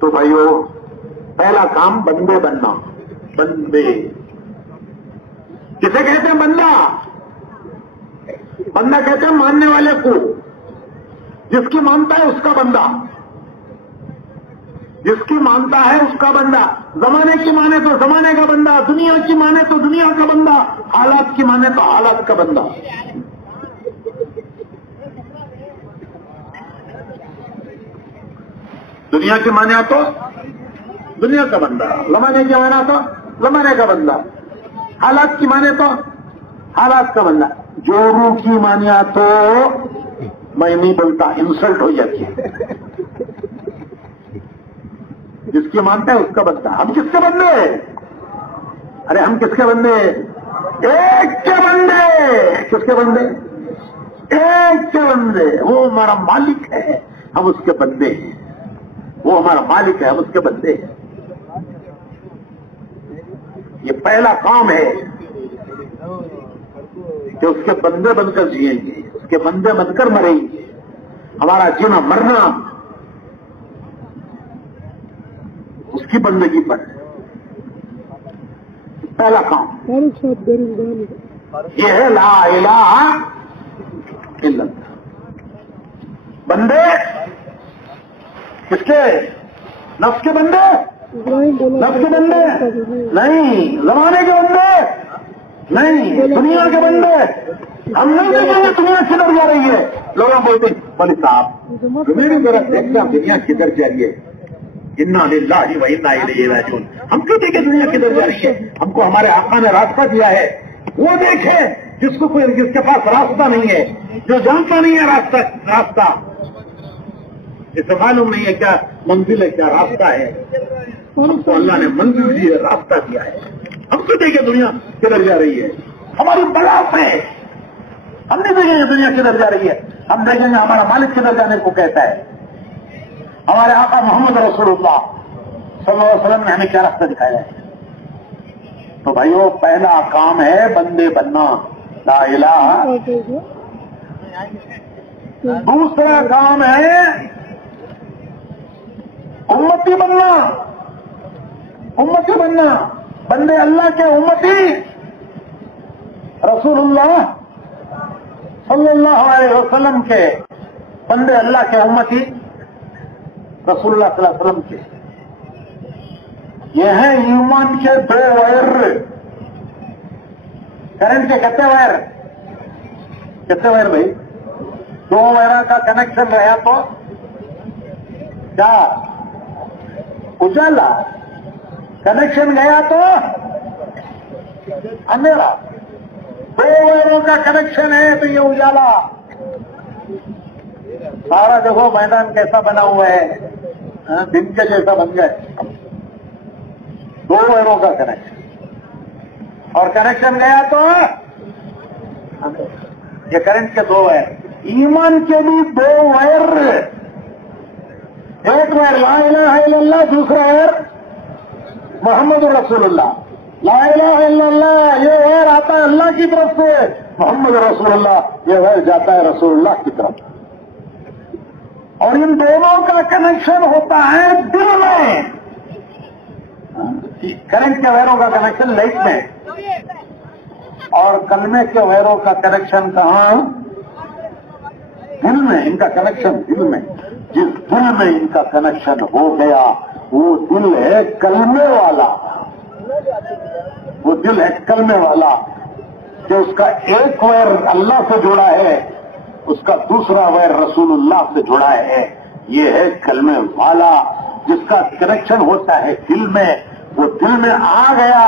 تو بھائیو پہلا کام بندے بننا. بندے کسے کہتے ہیں؟ بندہ. بندہ کہتے ہیں ماننے والے کو، جس کی مانتا ہے اس کا بندہ، جس کی مانتا ہے اس کا بندہ. زمانے کی مانے تو زمانے کا بندہ، دنیا کی مانے تو دنیا کا بندہ، حالات کی مانے تو حالات کا بندہ. دنیا کی مانے تو دنیا کا بندہ، زمانے کی مانا تو زمانے کا بندہ، حالات کی مانے تو حالات کا بندہ. جورو کی مانیا تو میں نہیں بولتا، انسلٹ ہو جاتی ہے. جس کی مانتا ہے اس کا بندہ. ہم کس کے بندے؟ ارے ہم کس کے بندے؟ ایک کے بندے. کس کے بندے؟ ایک کے بندے. وہ ہمارا مالک ہے، ہم اس کے بندے ہیں. وہ ہمارا مالک ہے، ہم اس کے بندے ہیں. یہ پہلا کام ہے کہ اس کے بندے بن کر جیئیں گے، اس کے بندے بن کر مریں گے. ہمارا جینا مرنا اس کی بندگی پر پہلا کام یہ ہے لا الہ الا اللہ. بندے کس کے؟ نفس کے بندے؟ نفس کے بندے نہیں، زمانے کے بندے نہیں، دنیا کے بندے. ہم نہیں دیکھیں گے دنیا کدھر جا رہی ہے. لوگ بولتے ہیں بولے صاحب میری طرف دیکھنا دنیا کدھر جا رہی ہے، انا للہ و انا الیہ راجعون. ہم کیوں دیکھیں دنیا کدھر جا رہی ہے؟ ہم کو ہمارے آقا نے راستہ دیا ہے. وہ دیکھے جس کے پاس راستہ نہیں ہے، جو جانتا نہیں ہے راستہ اسے معلوم نہیں ہے کیا منزل ہے کیا راستہ ہے. ہم کو اللہ نے منزل دی ہے، راستہ دیا ہے. ہم کیوں دیکھیں دنیا کدھر جا رہی ہے؟ ہماری بلاس ہے. ہم نہیں دیکھیں گے دنیا کدھر جا رہی ہے، ہم دیکھیں گے ہمارا مالک کدھر جانے کو کہتا ہے. ہمارے آقا محمد رسول اللہ صلی اللہ علیہ وسلم نے ہمیں کیا راستہ دکھایا ہے. تو بھائیو پہلا کام ہے بندے بننا، لا الہ. دوسرا کام ہے امتی بننا. امتی بننا، بندے اللہ کے امتی. رسول اللہ صلی اللہ علیہ وسلم کے بندے، اللہ کے امتی رسول اللہ صلی اللہ علیہ وسلم کے. یہ ہیں ایمان کے 2 وائر. کرنٹ کے کتنے وائر؟ کتنے وائر بھائی؟ 2 وائر کا کنیکشن رہا تو کیا اجالا، کنیکشن گیا تو اندھیرا. 2 وائروں کا کنیکشن ہے تو یہ اجالا. سارا دیکھو میدان کیسا بنا ہوا ہے، دن کے جیسا بن گئے. 2 وائروں کا کنیکشن، اور کنیکشن گیا تو یہ کرنٹ کے 2 وائر. ایمان کے بھی 2 وائر. ایک وائر لا الہ الا اللہ، دوسرا وائر محمد رسول اللہ. لا الہ الا اللہ یہ وائر آتا ہے اللہ کی طرف سے، محمد رسول اللہ یہ وائر جاتا ہے رسول اللہ کی طرف. اور ان دونوں کا کنیکشن ہوتا ہے دل میں. کرنٹ کے وائروں کا کنیکشن لائٹ میں، اور کلمے کے وائروں کا کنیکشن کہاں؟ دل میں. ان کا کنیکشن دل میں. جس دل میں ان کا کنیکشن ہو گیا وہ دل ہے کلمے والا. وہ دل ہے کلمے والا کہ اس کا ایک وائر اللہ سے جڑا ہے، اس کا دوسرا وائر رسول اللہ سے جڑا ہے. یہ ہے کلمے والا. جس کا کنیکشن ہوتا ہے دل میں، وہ دل میں آ گیا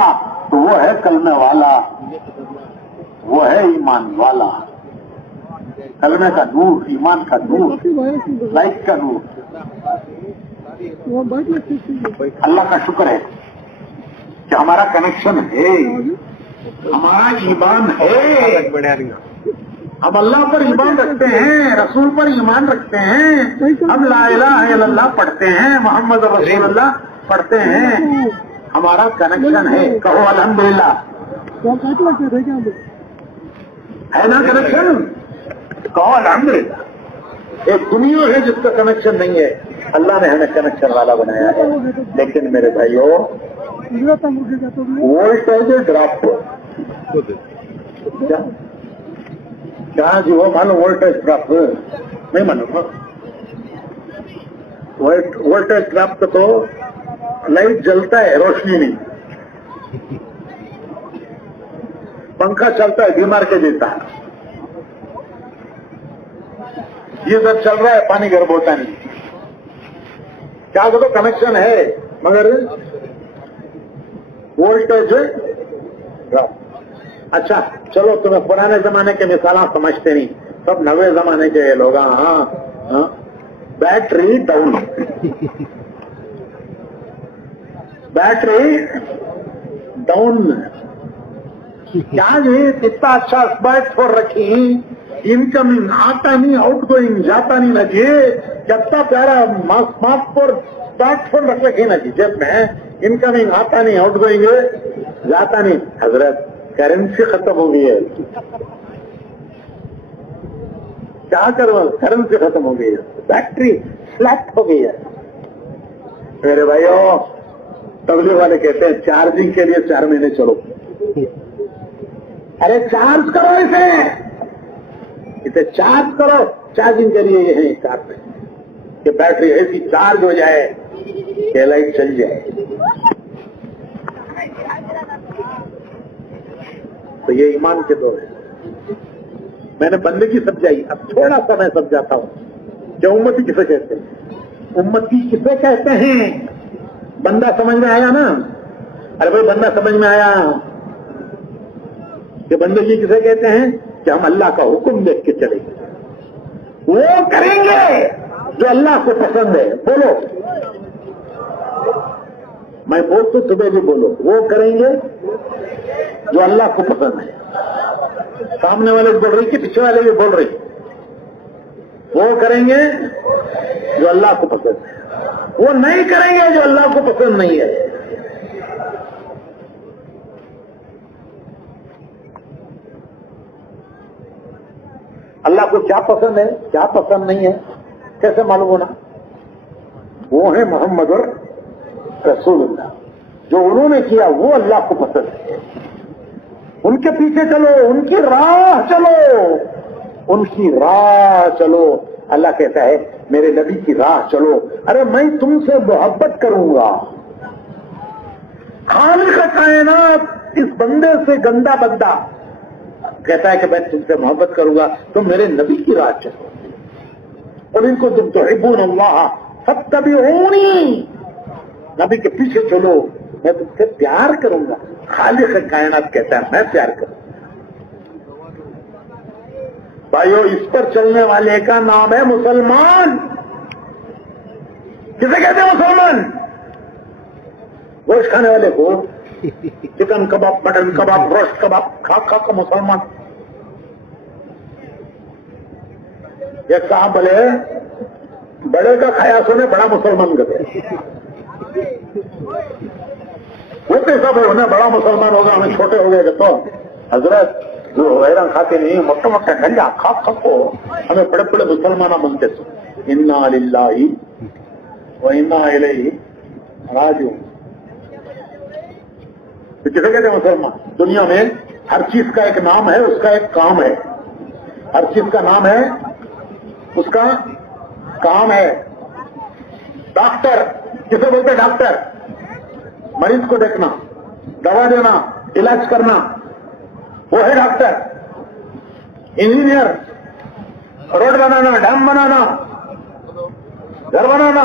تو وہ ہے کلمے والا، وہ ہے ایمان والا۔ کلمے کا نور، ایمان کا نور، لائٹ کا نور۔ اللہ کا شکر ہے کہ ہمارا کنیکشن ہے، ہمارا ایمان ہے، ہم اللہ پر ایمان رکھتے ہیں، رسول پر ایمان رکھتے ہیں، ہم لا الہ الا اللہ پڑھتے ہیں، محمد رسول اللہ پڑھتے ہیں، ہمارا کنیکشن ہے۔ کہو الحمدللہ، ہے نا کنیکشن؟ کہو الحمدللہ۔ ایک دنیا ہے جس کا کنیکشن نہیں ہے، اللہ نے ہمیں کنیکشن والا بنایا ہے۔ لیکن میرے بھائیوں، وولٹیج ڈراپ کیا جی؟ وہ مانو وولٹیج ڈراپ نہیں مانو، وولٹیج ڈراپ تو لائٹ جلتا ہے، روشنی نہیں، پنکھا چلتا ہے بیمار کے دیتا ہے، یہ سب چل رہا ہے، پانی گرم ہوتا نہیں۔ کیا تو کنیکشن ہے مگر وولٹیج ڈراپ۔ اچھا چلو، تمہیں پرانے زمانے کے مثالیں سمجھتے نہیں، سب نوے زمانے کے لوگ۔ ہاں بیٹری ڈاؤن، بیٹری ڈاؤن، کیا جی اتنا اچھا اسمارٹ فون رکھی، انکمنگ آتا نہیں، آؤٹ گوئنگ جاتا نہیں نا جی، کتنا پیارا اسمارٹ فون رکھ رکھی نا جی جیب میں، انکمنگ آتا نہیں، آؤٹ گوئنگ جاتا نہیں۔ حضرت کرنسی ختم ہو گئی ہے، کیا کرو، کرنسی ختم ہو گئی ہے، بیٹری فلیٹ ہو گئی ہے۔ میرے بھائیوں، تبلیغ والے کہتے ہیں چارجنگ کے لیے 4 مہینے چلو۔ ارے چارج کرو اسے چارج کرو، چارجنگ کے لیے یہ ہے 4 مہینے کہ بیٹری ایسی چارج ہو جائے کہ لائٹ چل جائے۔ تو یہ ایمان کے دور ہے۔ میں نے بندگی سمجھائی، اب تھوڑا سا میں سمجھاتا ہوں کہ امتی کسے کہتے ہیں، امتی کسے کہتے ہیں۔ بندہ سمجھ میں آیا نا؟ ارے بھائی بندہ سمجھ میں آیا کہ بندگی کسے کہتے ہیں؟ کہ ہم اللہ کا حکم دیکھ کے چلیں گے، وہ کریں گے جو اللہ کو پسند ہے۔ بولو، میں بولتا ہوں تمہیں بھی بولو، وہ کریں گے جو اللہ کو پسند ہے۔ سامنے والے بول رہی کہ پیچھے والے بھی بول رہی، وہ کریں گے جو اللہ کو پسند ہے، وہ نہیں کریں گے جو اللہ کو پسند نہیں ہے۔ اللہ کو کیا پسند ہے، کیا پسند نہیں ہے، کیسے معلوم ہونا؟ وہ ہے محمد رسول اللہ، جو انہوں نے کیا وہ اللہ کو پسند ہے۔ ان کے پیچھے چلو، ان کی راہ چلو، ان کی راہ چلو۔ اللہ کہتا ہے میرے نبی کی راہ چلو۔ ارے میں تم سے محبت کروں گا، خالق کائنات اس بندے سے گندا بندہ کہتا ہے کہ میں تم سے محبت کروں گا، تم میرے نبی کی راہ چلو۔ اور ان کو تم تحبون اللہ فاتبعونی، نبی کے پیچھے چلو، میں تم سے پیار کروں گا۔ خالق کائنات کہتا ہے میں پیار کروں گا۔ بھائیو، اس پر چلنے والے کا نام ہے مسلمان۔ کسے کہتے ہیں مسلمان؟ گوشت کھانے والے کو، چکن کباب، مٹن کباب، گوشت کباب کھا کھا کا مسلمان۔ ایک صاحب بولے بڑے کا کھایا سونے بڑا مسلمان کرتے، وہ کیسا بھائی ہونا بڑا مسلمان ہوگا، ہمیں چھوٹے ہو گئے تو حضرت جو ویران کھاتے نہیں، موٹا موٹا گنجا کھا کھا کو ہمیں بڑے بڑے مسلمان بنتے تھے۔ انا للہ و انا الیہ راجعون۔ کسے کہتے ہیں مسلمان؟ دنیا میں ہر چیز کا ایک نام ہے، اس کا ایک کام ہے، ہر چیز کا نام ہے، اس کا کام ہے۔ ڈاکٹر کسے بولتے؟ ڈاکٹر مریض کو دیکھنا، دوا دینا، علاج کرنا، وہ ہے ڈاکٹر۔ انجینئر روڈ بنانا، ڈیم بنانا، گھر بنانا،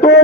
2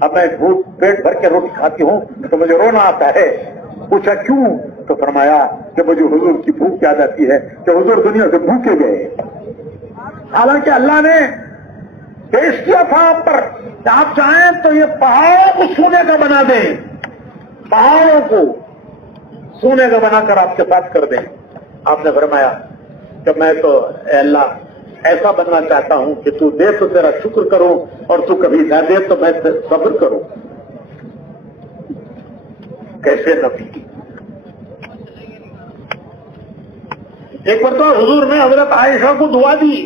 اب میں پیٹ بھر کے روٹی کھاتی ہوں تو مجھے رونا آتا ہے. پوچھا کیوں؟ تو فرمایا کہ مجھے حضور کی بھوک یاد آتی ہے کہ حضور دنیا سے بھوکے گئے. حالانکہ اللہ نے پیش کیا تھا آپ پر کہ آپ چاہیں تو یہ پہاڑوں کو سونے کا بنا دیں، پہاڑوں کو سونے کا بنا کر آپ کے ساتھ کر دیں. آپ نے فرمایا کہ میں تو اے اللہ ایسا بننا چاہتا ہوں کہ تو دے تو تیرا شکر کروں اور تو کبھی نہ دے تو میں صبر کروں. کیسے نبی. ایک بار تو حضور نے حضرت عائشہ کو دعا دی،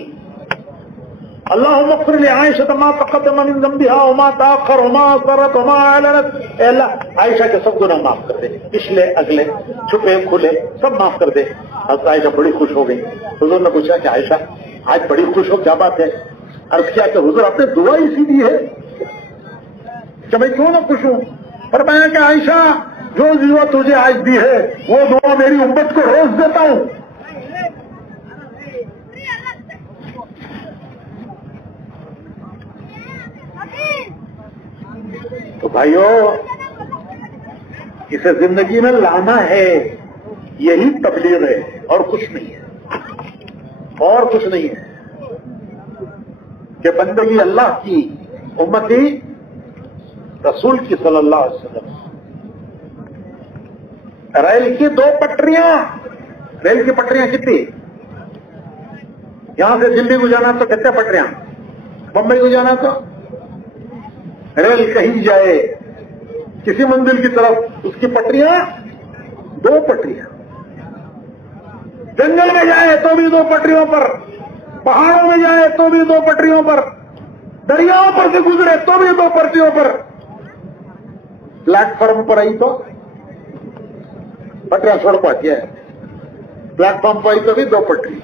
اللہم اغفر لعائشہ ما تقدم من ذنبها وما تاخر وما اسرت وما اعلنت. اے اللہ عائشہ کے سب گناہ معاف کر دے، پچھلے اگلے چھپے کھلے سب معاف کر دے. حضرت عائشہ بڑی خوش ہو گئی. حضور نے پوچھا کہ عائشہ آج بڑی خوش ہو، کیا بات ہے؟ عرض کیا کہ حضور آپ نے دعا اسی دی ہے کہ میں کیوں نہ خوش ہوں. فرمایا کہ عائشہ جو دعا تجھے آج دی ہے وہ دعا میری امت کو روز دیتا ہوں. تو بھائیو اسے زندگی میں لانا ہے، یہی تبلیغ ہے اور کچھ نہیں ہے، اور کچھ نہیں ہے کہ بندگی اللہ کی، امتی رسول کی صلی اللہ علیہ وسلم. ریل کی 2 پٹریاں، ریل کی پٹریاں کتنی؟ یہاں سے دلی کو جانا تو کتنے پٹریاں، بمبئی کو جانا تو ریل کہیں جائے کسی منزل کی طرف اس کی پٹریاں 2 پٹریاں. جنگل میں جائے تو بھی 2 پٹریوں پر، پہاڑوں میں جائے تو بھی 2 پٹریوں پر، دریاؤں پر سے گزرے تو بھی 2 پٹریوں پر. پلیٹ فارم پر آئی تو پٹریاں چھوڑ پاتی ہے، پلیٹ فارم پر آئی تو بھی 2 پٹری،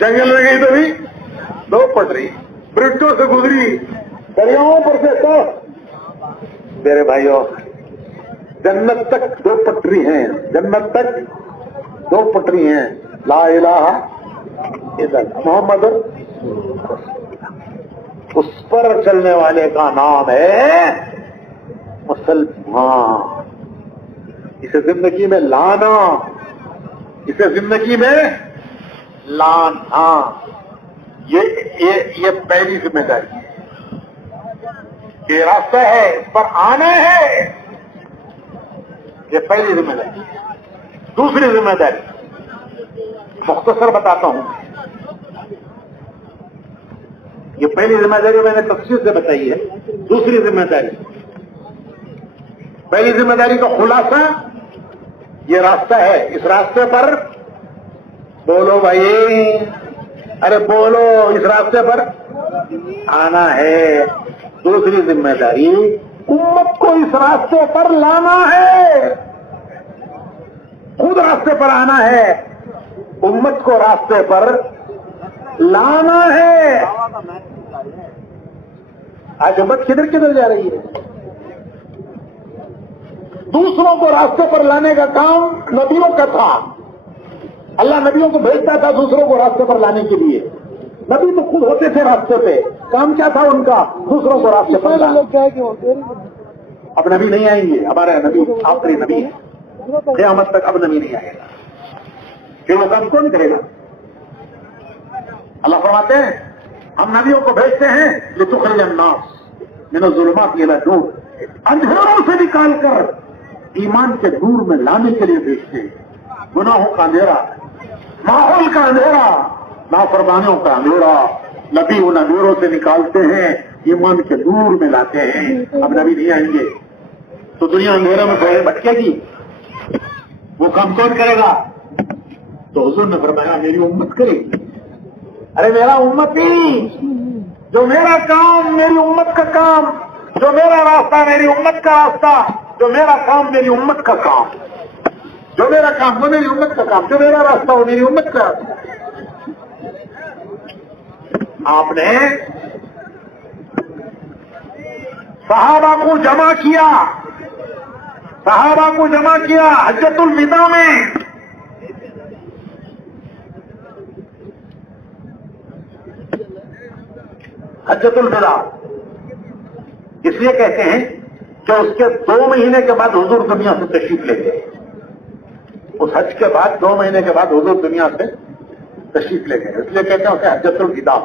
جنگل میں گئی تو بھی 2 پٹری، برجوں سے گزری، دریاؤں پر سے تو. میرے بھائیوں جنت تک 2 پٹری ہیں، جنت تک 2 پٹری ہیں. لا الہ الا اللہ محمد، اس پر چلنے والے کا نام ہے مسلمان. اسے زندگی میں لانا، اسے زندگی میں لانا، یہ پہلی ذمہ داری ہے. یہ راستہ ہے، اس پر آنا ہے، یہ پہلی ذمہ داری. دوسری ذمہ داری مختصر بتاتا ہوں. یہ پہلی ذمہ داری میں نے تفصیل سے بتائی ہے. دوسری ذمہ داری، پہلی ذمہ داری کا خلاصہ یہ راستہ ہے، اس راستے پر بولو بھائی، ارے بولو، اس راستے پر آنا ہے. دوسری ذمہ داری امت کو اس راستے پر لانا ہے، خود راستے پر آنا ہے، امت کو راستے پر لانا ہے. آج امت کدھر کدھر جا رہی ہے؟ دوسروں کو راستے پر لانے کا کام نبیوں کا تھا. اللہ نبیوں کو بھیجتا تھا دوسروں کو راستے پر لانے کے لیے. نبی تو خود ہوتے تھے راستے پہ، کام کیا تھا ان کا؟ دوسروں کو راستے پر لانا. اب نبی نہیں آئیں گے، ہمارا نبی آخری نبی ہے، قیامت تک اب نبی نہیں آئے گا. پھر وہ کام کون کرے گا؟ اللہ فرماتے ہیں ہم نبیوں کو بھیجتے ہیں لتخرج الناس من الظلمات الى النور، اندھیروں سے نکال کر ایمان کے نور میں لانے کے لیے بھیجتے ہیں. گناہوں کا اندھیرا، ماحول کا اندھیرا، نافرمانیوں کا اندھیرا، نبی ان اندھیروں سے نکالتے ہیں، ایمان کے نور میں لاتے ہیں. اب نبی نہیں آئیں گے تو دنیا اندھیرے میں بھٹکے گی. وہ کام کون کرے گا؟ تو حضور نے فرمایا میری امت کرے گی. ارے میرا امتی، جو میرا کام میری امت کا کام، جو میرا راستہ میری امت کا راستہ، جو میرا کام میری امت کا کام، جو میرا کام وہ میری امت کا کام، جو میرا راستہ وہ میری امت کا راستہ. آپ نے صحابہ کو جمع کیا، صحابہ کو جمع کیا حجۃ الوداع میں. حجۃ الوداع اس لیے کہتے ہیں کہ اس کے 2 مہینے کے بعد حضور دنیا سے تشریف لے گئے. اس حج کے بعد 2 مہینے کے بعد حضور دنیا سے تشریف لے گئے. اس لیے کہتے ہیں اسے حجۃ الوداع.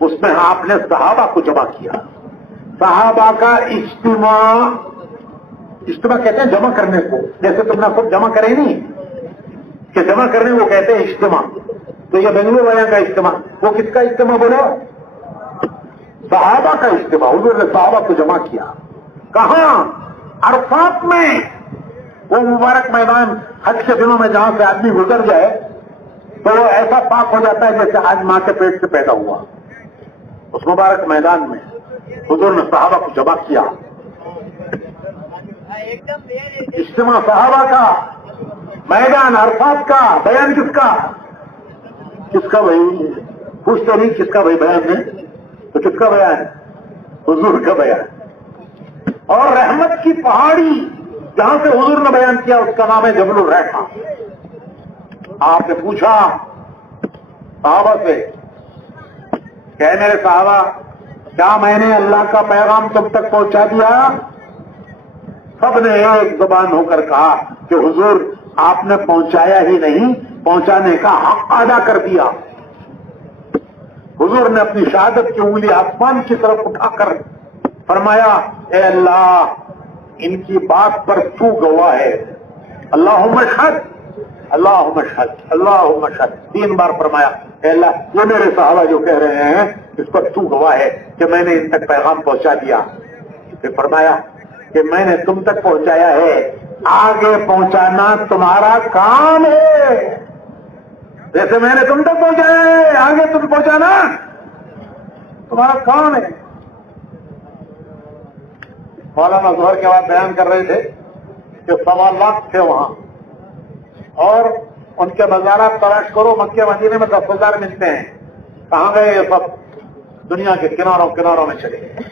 اس میں آپ نے صحابہ کو جمع کیا. صحابہ کا اجتماع کہتے ہیں جمع کرنے کو. جیسے تم نے خود جمع کرے نہیں کہ جمع کرنے کو کہتے ہیں اجتماع. تو یہ بنگلور والے کا اجتماع، وہ کس کا اجتماع بولو؟ صحابہ کا اجتماع. حضور نے صحابہ کو جمع کیا. کہاں؟ عرفات میں. وہ مبارک میدان حج کے دنوں میں جہاں سے آدمی گزر جائے تو وہ ایسا پاک ہو جاتا ہے جیسے آج ماں کے پیٹ سے پیدا ہوا. اس مبارک میدان میں حضور نے صحابہ کو جمع کیا. اجتماع صحابہ کا، میدان عرفات کا. بیان کس کا؟ کس کا بھائی؟ پوچھتے نہیں کس کا بھائی بیان ہے؟ تو کس کا بیان ہے؟ حضور کا بیان. اور رحمت کی پہاڑی جہاں سے حضور نے بیان کیا اس کا نام ہے جبل الریحہ. آپ نے پوچھا صحابہ سے کہ میرے صحابہ کیا میں نے اللہ کا پیغام تم تک پہنچا دیا؟ سب نے ایک زبان ہو کر کہا کہ حضور آپ نے پہنچایا ہی نہیں، پہنچانے کا حق ادا کر دیا. حضور نے اپنی شہادت کی انگلی آسمان کی طرف اٹھا کر فرمایا اے اللہ ان کی بات پر تو گواہ ہے. اللہم اشہد اللہم اشہد اللہم اشہد 3 بار فرمایا اے اللہ یہ میرے صحابہ جو کہہ رہے ہیں اس پر تو گواہ ہے کہ میں نے ان تک پیغام پہنچا دیا. پھر فرمایا کہ میں نے تم تک پہنچایا ہے، آگے پہنچانا تمہارا کام ہے. جیسے میں نے تم تک پہنچایا ہے آگے تم پہنچانا تمہارا کام ہے. مولانا ظہر کے بعد بیان کر رہے تھے کہ 1.25 لاکھ تھے وہاں اور ان کے مزارات تلاش کرو مکے مدینے میں 10,000 ملتے ہیں. کہاں گئے یہ سب؟ دنیا کے کناروں میں چلے گئے.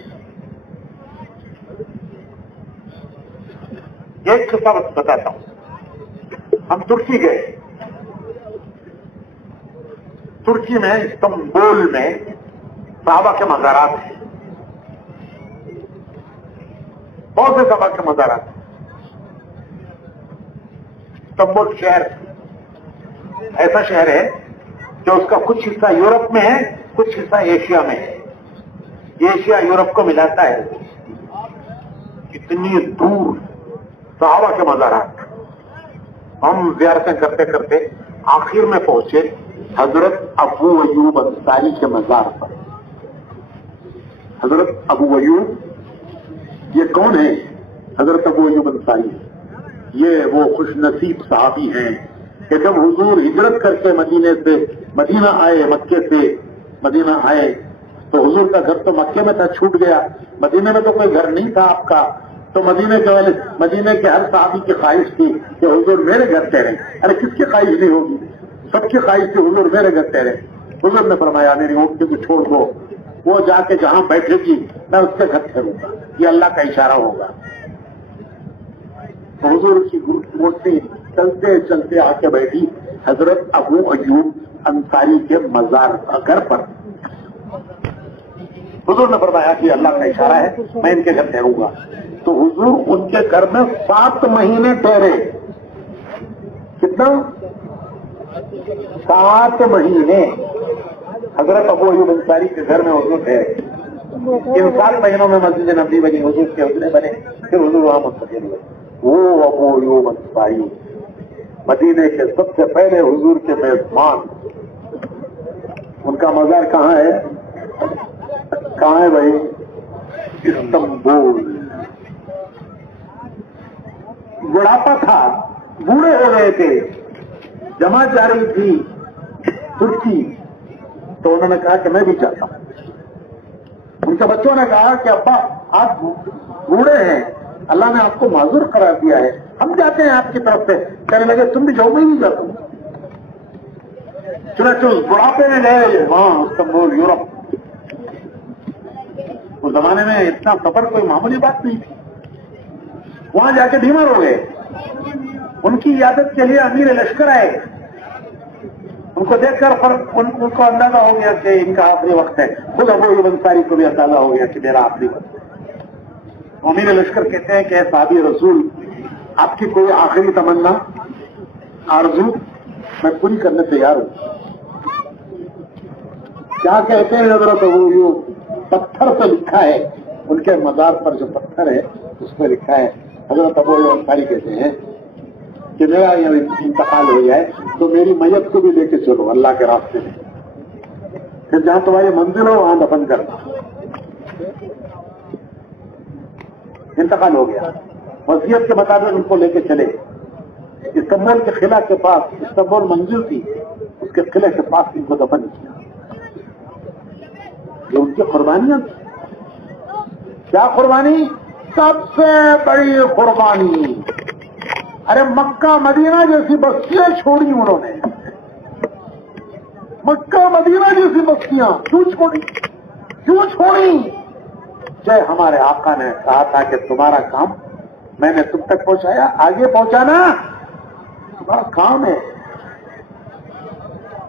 ایک قصہ بتاتا ہوں. ہم ترکی گئے. ترکی میں استنبول میں صحابہ کے مزارات ہیں. بہت سے صحابہ کے مزارات ہیں. استنبول شہر ایسا شہر ہے کہ اس کا کچھ حصہ یورپ میں ہے، کچھ حصہ ایشیا میں ہے. ایشیا یورپ کو ملاتا ہے. اتنی دور صحابہ کے مزارات. ہم زیارتیں کرتے کرتے آخر میں پہنچے حضرت ابو ایوب انصاری کے مزار پر. حضرت ابو ایوب یہ کون ہے؟ حضرت ابو ایوب انصاری یہ وہ خوش نصیب صحابی ہیں کہ جب حضور ہجرت کر کے مدینہ آئے، مکے سے مدینہ آئے تو حضور کا گھر تو مکے میں تھا، چھوٹ گیا. مدینے میں تو کوئی گھر نہیں تھا آپ کا. تو مدینے کے ہر صحابی کی خواہش تھی کہ حضور میرے گھر ٹھہرے. ارے کس کی خواہش نہیں ہوگی؟ سب کی خواہش تھی حضور میرے گھر ٹھہرے. حضور نے فرمایا میری اونٹنی کو چھوڑ دو، وہ جا کے جہاں بیٹھے گی میں اس کے گھر ٹھہروں گا. یہ اللہ کا اشارہ ہوگا. حضور کی اونٹنی چلتے چلتے آ کے بیٹھی حضرت ابو ایوب انصاری کے مزار گھر پر. حضور نے فرمایا کہ اللہ کا اشارہ ہے میں ان کے گھر ٹھہروں گا. تو حضور ان کے گھر میں 7 مہینے ٹھہرے. کتنا؟ 7 مہینے حضرت ابو ایوب انصاری کے گھر میں حضور ٹھہرے. ان 7 مہینوں میں مسجد نبوی بنی، حضور کے حجرے بنے، پھر حضور وہاں منتقل ہوئے. وہ ابو ایوب انصاری مدینے کے سب سے پہلے حضور کے میزبان. ان کا مزار کہاں ہے؟ کہاں ہے بھائی؟ استنبول. بڑھاپا تھا، بوڑھے ہو گئے تھے، جماعت جا رہی تھی ترکی. تو انہوں نے کہا کہ میں بھی چاہتا ہوں. ان کے بچوں نے کہا کہ ابا آپ بوڑھے ہیں، اللہ نے آپ کو معذور قرار دیا ہے، ہم جاتے ہیں آپ کی طرف سے. کہنے لگے تم بھی جاؤ. میں نہیں جاتا ہوں. چنانچہ بڑھاپے میں گئے وہاں استنبول یورپ. اس زمانے میں اتنا سفر کوئی معمولی بات نہیں تھی. وہاں جا کے بیمار ہو گئے. ان کی عیادت کے لیے امیر لشکر آئے. ان کو دیکھ کر ان کو اندازہ ہو گیا کہ ان کا آخری وقت ہے. خود ابو ایوب انصاری کو بھی اندازہ ہو گیا کہ میرا آخری وقت ہے. امیر لشکر کہتے ہیں کہ اے صحابی رسول، آپ کی کوئی آخری تمنا آرزو میں پوری کرنے تیار ہوں. کیا کہتے ہیں حضرت؟ وہ جو پتھر پہ لکھا ہے، ان کے مزار پر جو پتھر ہے اس پہ لکھا ہے، حضرت ابو ایوب انصاری کہتے ہیں کہ میرا یہ انتقال ہو جائے تو میری میت کو بھی لے کے چلو اللہ کے راستے میں، پھر جہاں تمہاری منزل ہو وہاں دفن کرنا. انتقال ہو گیا، وصیت کے مطابق ان کو لے کے چلے. استنبول کے قلعہ کے پاس، استنبول منزل تھی، اس کے قلعے کے پاس ان کو دفن کیا. یہ ان کی قربانیاں تھی. کیا قربانی؟ سب سے بڑی قربانی. ارے مکہ مدینہ جیسی بستیاں چھوڑی انہوں نے. مکہ مدینہ جیسی بستیاں کیوں چھوڑی؟ کیوں چھوڑی؟ جے ہمارے آقا نے کہا تھا کہ تمہارا کام میں نے تم تک پہنچایا، آگے پہنچانا تمہارا کام ہے.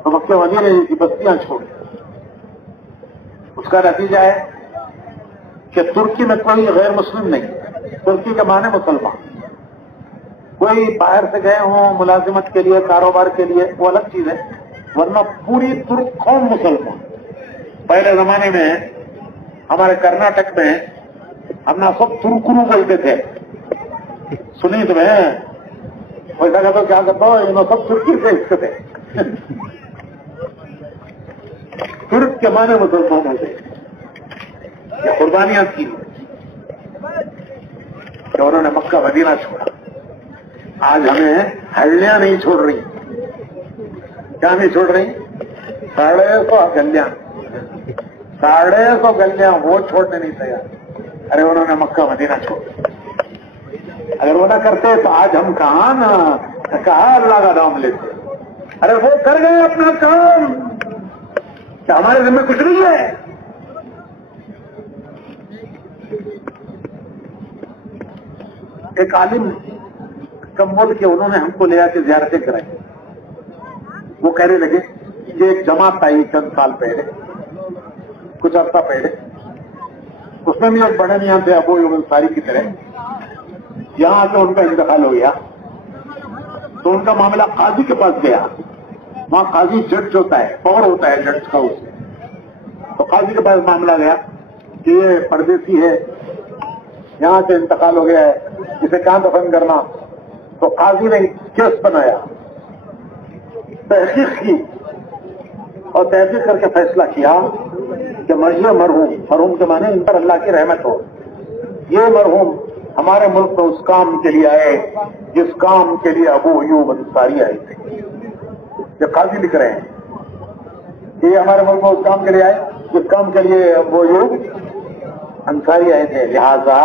تو مکہ مدینہ جیسی بستیاں چھوڑی. اس کا نتیجہ ہے کہ ترکی میں کوئی غیر مسلم نہیں، ترکی کے معنی مسلمان. کوئی باہر سے گئے ہوں ملازمت کے لیے، کاروبار کے لیے، وہ الگ چیز ہے، ورنہ پوری ترک قوم مسلمان. پہلے زمانے میں ہمارے کرناٹک میں ہم نا سب ترکرو بولتے تھے. سنی تمہیں ویسا کہتا کیا کرتا ہو، انہوں سب ترکی سے اس کے تھے. ترک کے معنی مسلمان ہوتے. یہ قربانیاں کی کہ انہوں نے مکہ مدینہ چھوڑا. آج ہمیں ہڈیاں نہیں چھوڑ رہی. کیا نہیں چھوڑ رہی؟ 150 گلیاں، 150 گلیاں وہ چھوڑنے نہیں تیار. ارے انہوں نے مکہ مدینہ چھوڑ. اگر وہ نہ کرتے تو آج ہم کہاں اللہ کا نام لیتے. ارے وہ کر گئے اپنا کام، کیا ہمارے ذمہ کچھ نہیں ہے؟ ایک عالم کمبود کے، انہوں نے ہم کو لے آ کے زیارتیں کرائی. وہ کہنے لگے کہ ایک جماعت آئی چند سال پہلے، کچھ عرصہ پہلے، اس میں بھی ایک بڑے میاں تھے ابو ایوب انصاری کی طرح. یہاں سے ان کا انتقال ہو گیا تو ان کا معاملہ قاضی کے پاس گیا. وہاں قاضی جج ہوتا ہے، پاور ہوتا ہے جج کا. اس میں تو قاضی کے پاس معاملہ گیا کہ یہ پردیسی ہے، یہاں سے انتقال ہو گیا ہے، اسے کہاں دفن کرنا. تو قاضی نے کیس بنایا، تحقیق کی اور تحقیق کر کے فیصلہ کیا کہ یہ مرحوم کے معنی ان پر اللہ کی رحمت ہو، یہ مرحوم ہمارے ملک میں اس کام کے لیے آئے جس کام کے لیے ابو ایوب انصاری آئے تھے. یہ قاضی لکھ رہے ہیں کہ یہ ہمارے ملک میں اس کام کے لیے آئے جس کام کے لیے ابو ایوب انصاری آئے تھے، لہذا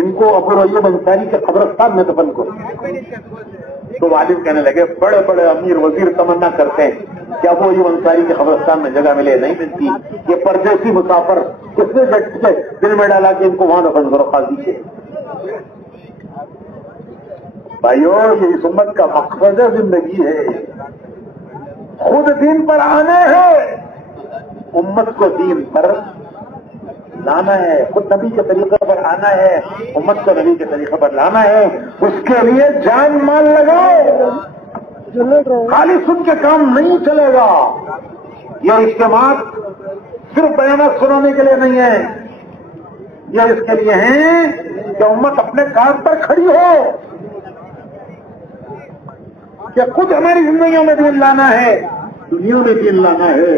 ان کو ابو ایوب انصاری کے قبرستان میں دفن کرو. تو والد کہنے لگے بڑے بڑے امیر وزیر تمنا کرتے ہیں کہ ابو ایوب انصاری کے قبرستان میں جگہ ملے، نہیں ملتی. یہ پردیسی مسافر کس نے دل میں ڈالا کہ ان کو وہاں دفن کرو قاضی کے. بھائیو، یہ اس امت کا مقصد زندگی ہے، خود دین پر آنے ہے، امت کو دین پر لانا ہے، خود نبی کے طریقے پر آنا ہے، امت کو نبی کے طریقے پر لانا ہے. اس کے لیے جان مال لگاؤ. خالی سن کے کام نہیں چلے گا. یہ اجتماعات صرف بیانات سنانے کے لیے نہیں ہے، یہ اس کے لیے ہیں کہ امت اپنے کام پر کھڑی ہو، کہ خود ہماری زندگیوں میں دین لانا ہے، دنیا میں دین لانا ہے،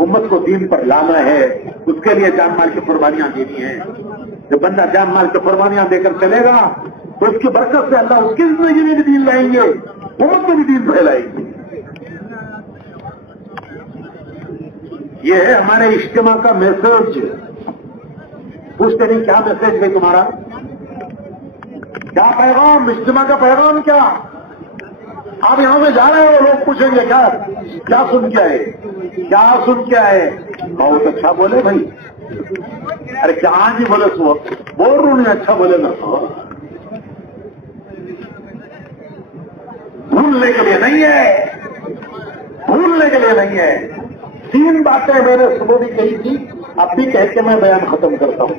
امت کو دین پر لانا ہے. اس کے لیے جان مال کی قربانیاں دینی ہیں. جب بندہ جان مال کی قربانیاں دے کر چلے گا تو اس کی برکت سے اللہ اس کی زندگی میں بھی دین لائیں گے، امت کو بھی دین پھیلائیں گے. یہ ہے ہمارے اجتماع کا میسج. پوچھتے نہیں کیا میسج ہے تمہارا، کیا پیغام، اجتماع کا پیغام کیا؟ آپ یہاں میں جا رہے ہو، لوگ پوچھیں گے کیا سن کے آئے، کیا سن کے آئے. بہت اچھا بولے بھائی. ارے کیا آج ہی بولے سو بول رہا ہوں، اچھا بولے نا. بھولنے کے لیے نہیں ہے، بھولنے کے لیے نہیں ہے. 3 باتیں میں نے صبح بھی کہی تھی، اب بھی کہہ کے میں بیان ختم کرتا ہوں.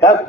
10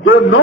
جو 9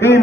3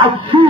80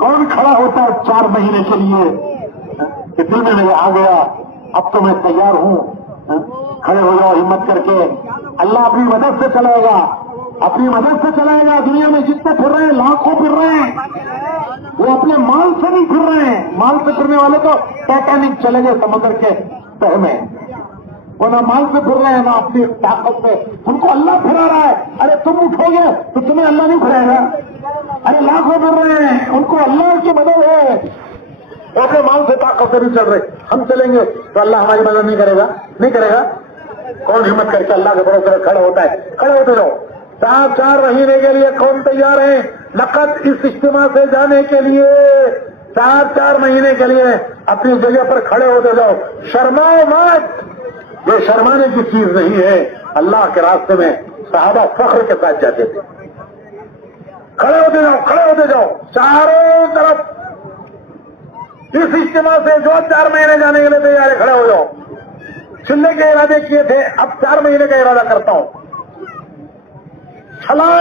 کون کھڑا ہوتا ہے 4 مہینے کے لیے کہ دل میں میرے آ گیا اب تو میں تیار ہوں، کھڑے ہو جاؤ ہمت کر کے، اللہ اپنی مدد سے چلائے گا، اپنی مدد سے چلائے گا۔ دنیا میں جتنے پھر رہے ہیں لاکھوں پھر رہے ہیں، وہ اپنے مال سے نہیں پھر رہے ہیں، مال سے پھرنے والے تو ٹائٹینک چلے گئے سمندر کے تہ میں، وہ نہ مال سے پھر رہے ہیں نہ اپنی طاقت سے، ان کو اللہ پھرا رہا ہے۔ ارے تم اٹھو گے تو تمہیں اللہ نہیں پھرائے گا؟ ارے لاکھوں پھر رہے ہیں، ان کو اللہ کی مدد ہے، وہ اپنے مال سے طاقت سے نہیں چل رہے، ہم چلیں گے تو اللہ ہماری مدد نہیں کرے گا؟ نہیں کرے گا۔ کون ہمت کر کے اللہ کے بھروسے کھڑا ہوتا ہے؟ کھڑے ہوتے رہو۔ 4 مہینے کے لیے کون تیار ہیں نقد اس اجتماع سے جانے کے لیے؟ 4 مہینے کے لیے اپنی جگہ پر کھڑے ہوتے جاؤ، شرماؤ مت، یہ شرمانے کی چیز نہیں ہے۔ اللہ کے راستے میں صحابہ فخر کے ساتھ جاتے تھے۔ کھڑے ہوتے جاؤ، کھڑے ہوتے جاؤ، چاروں طرف اس اجتماع سے جو 4 مہینے جانے کے لیے تیار ہے کھڑے ہو جاؤ۔ چلنے کے ارادے کیے تھے، اب 4 مہینے کا ارادہ کرتا ہوں، چھلانگ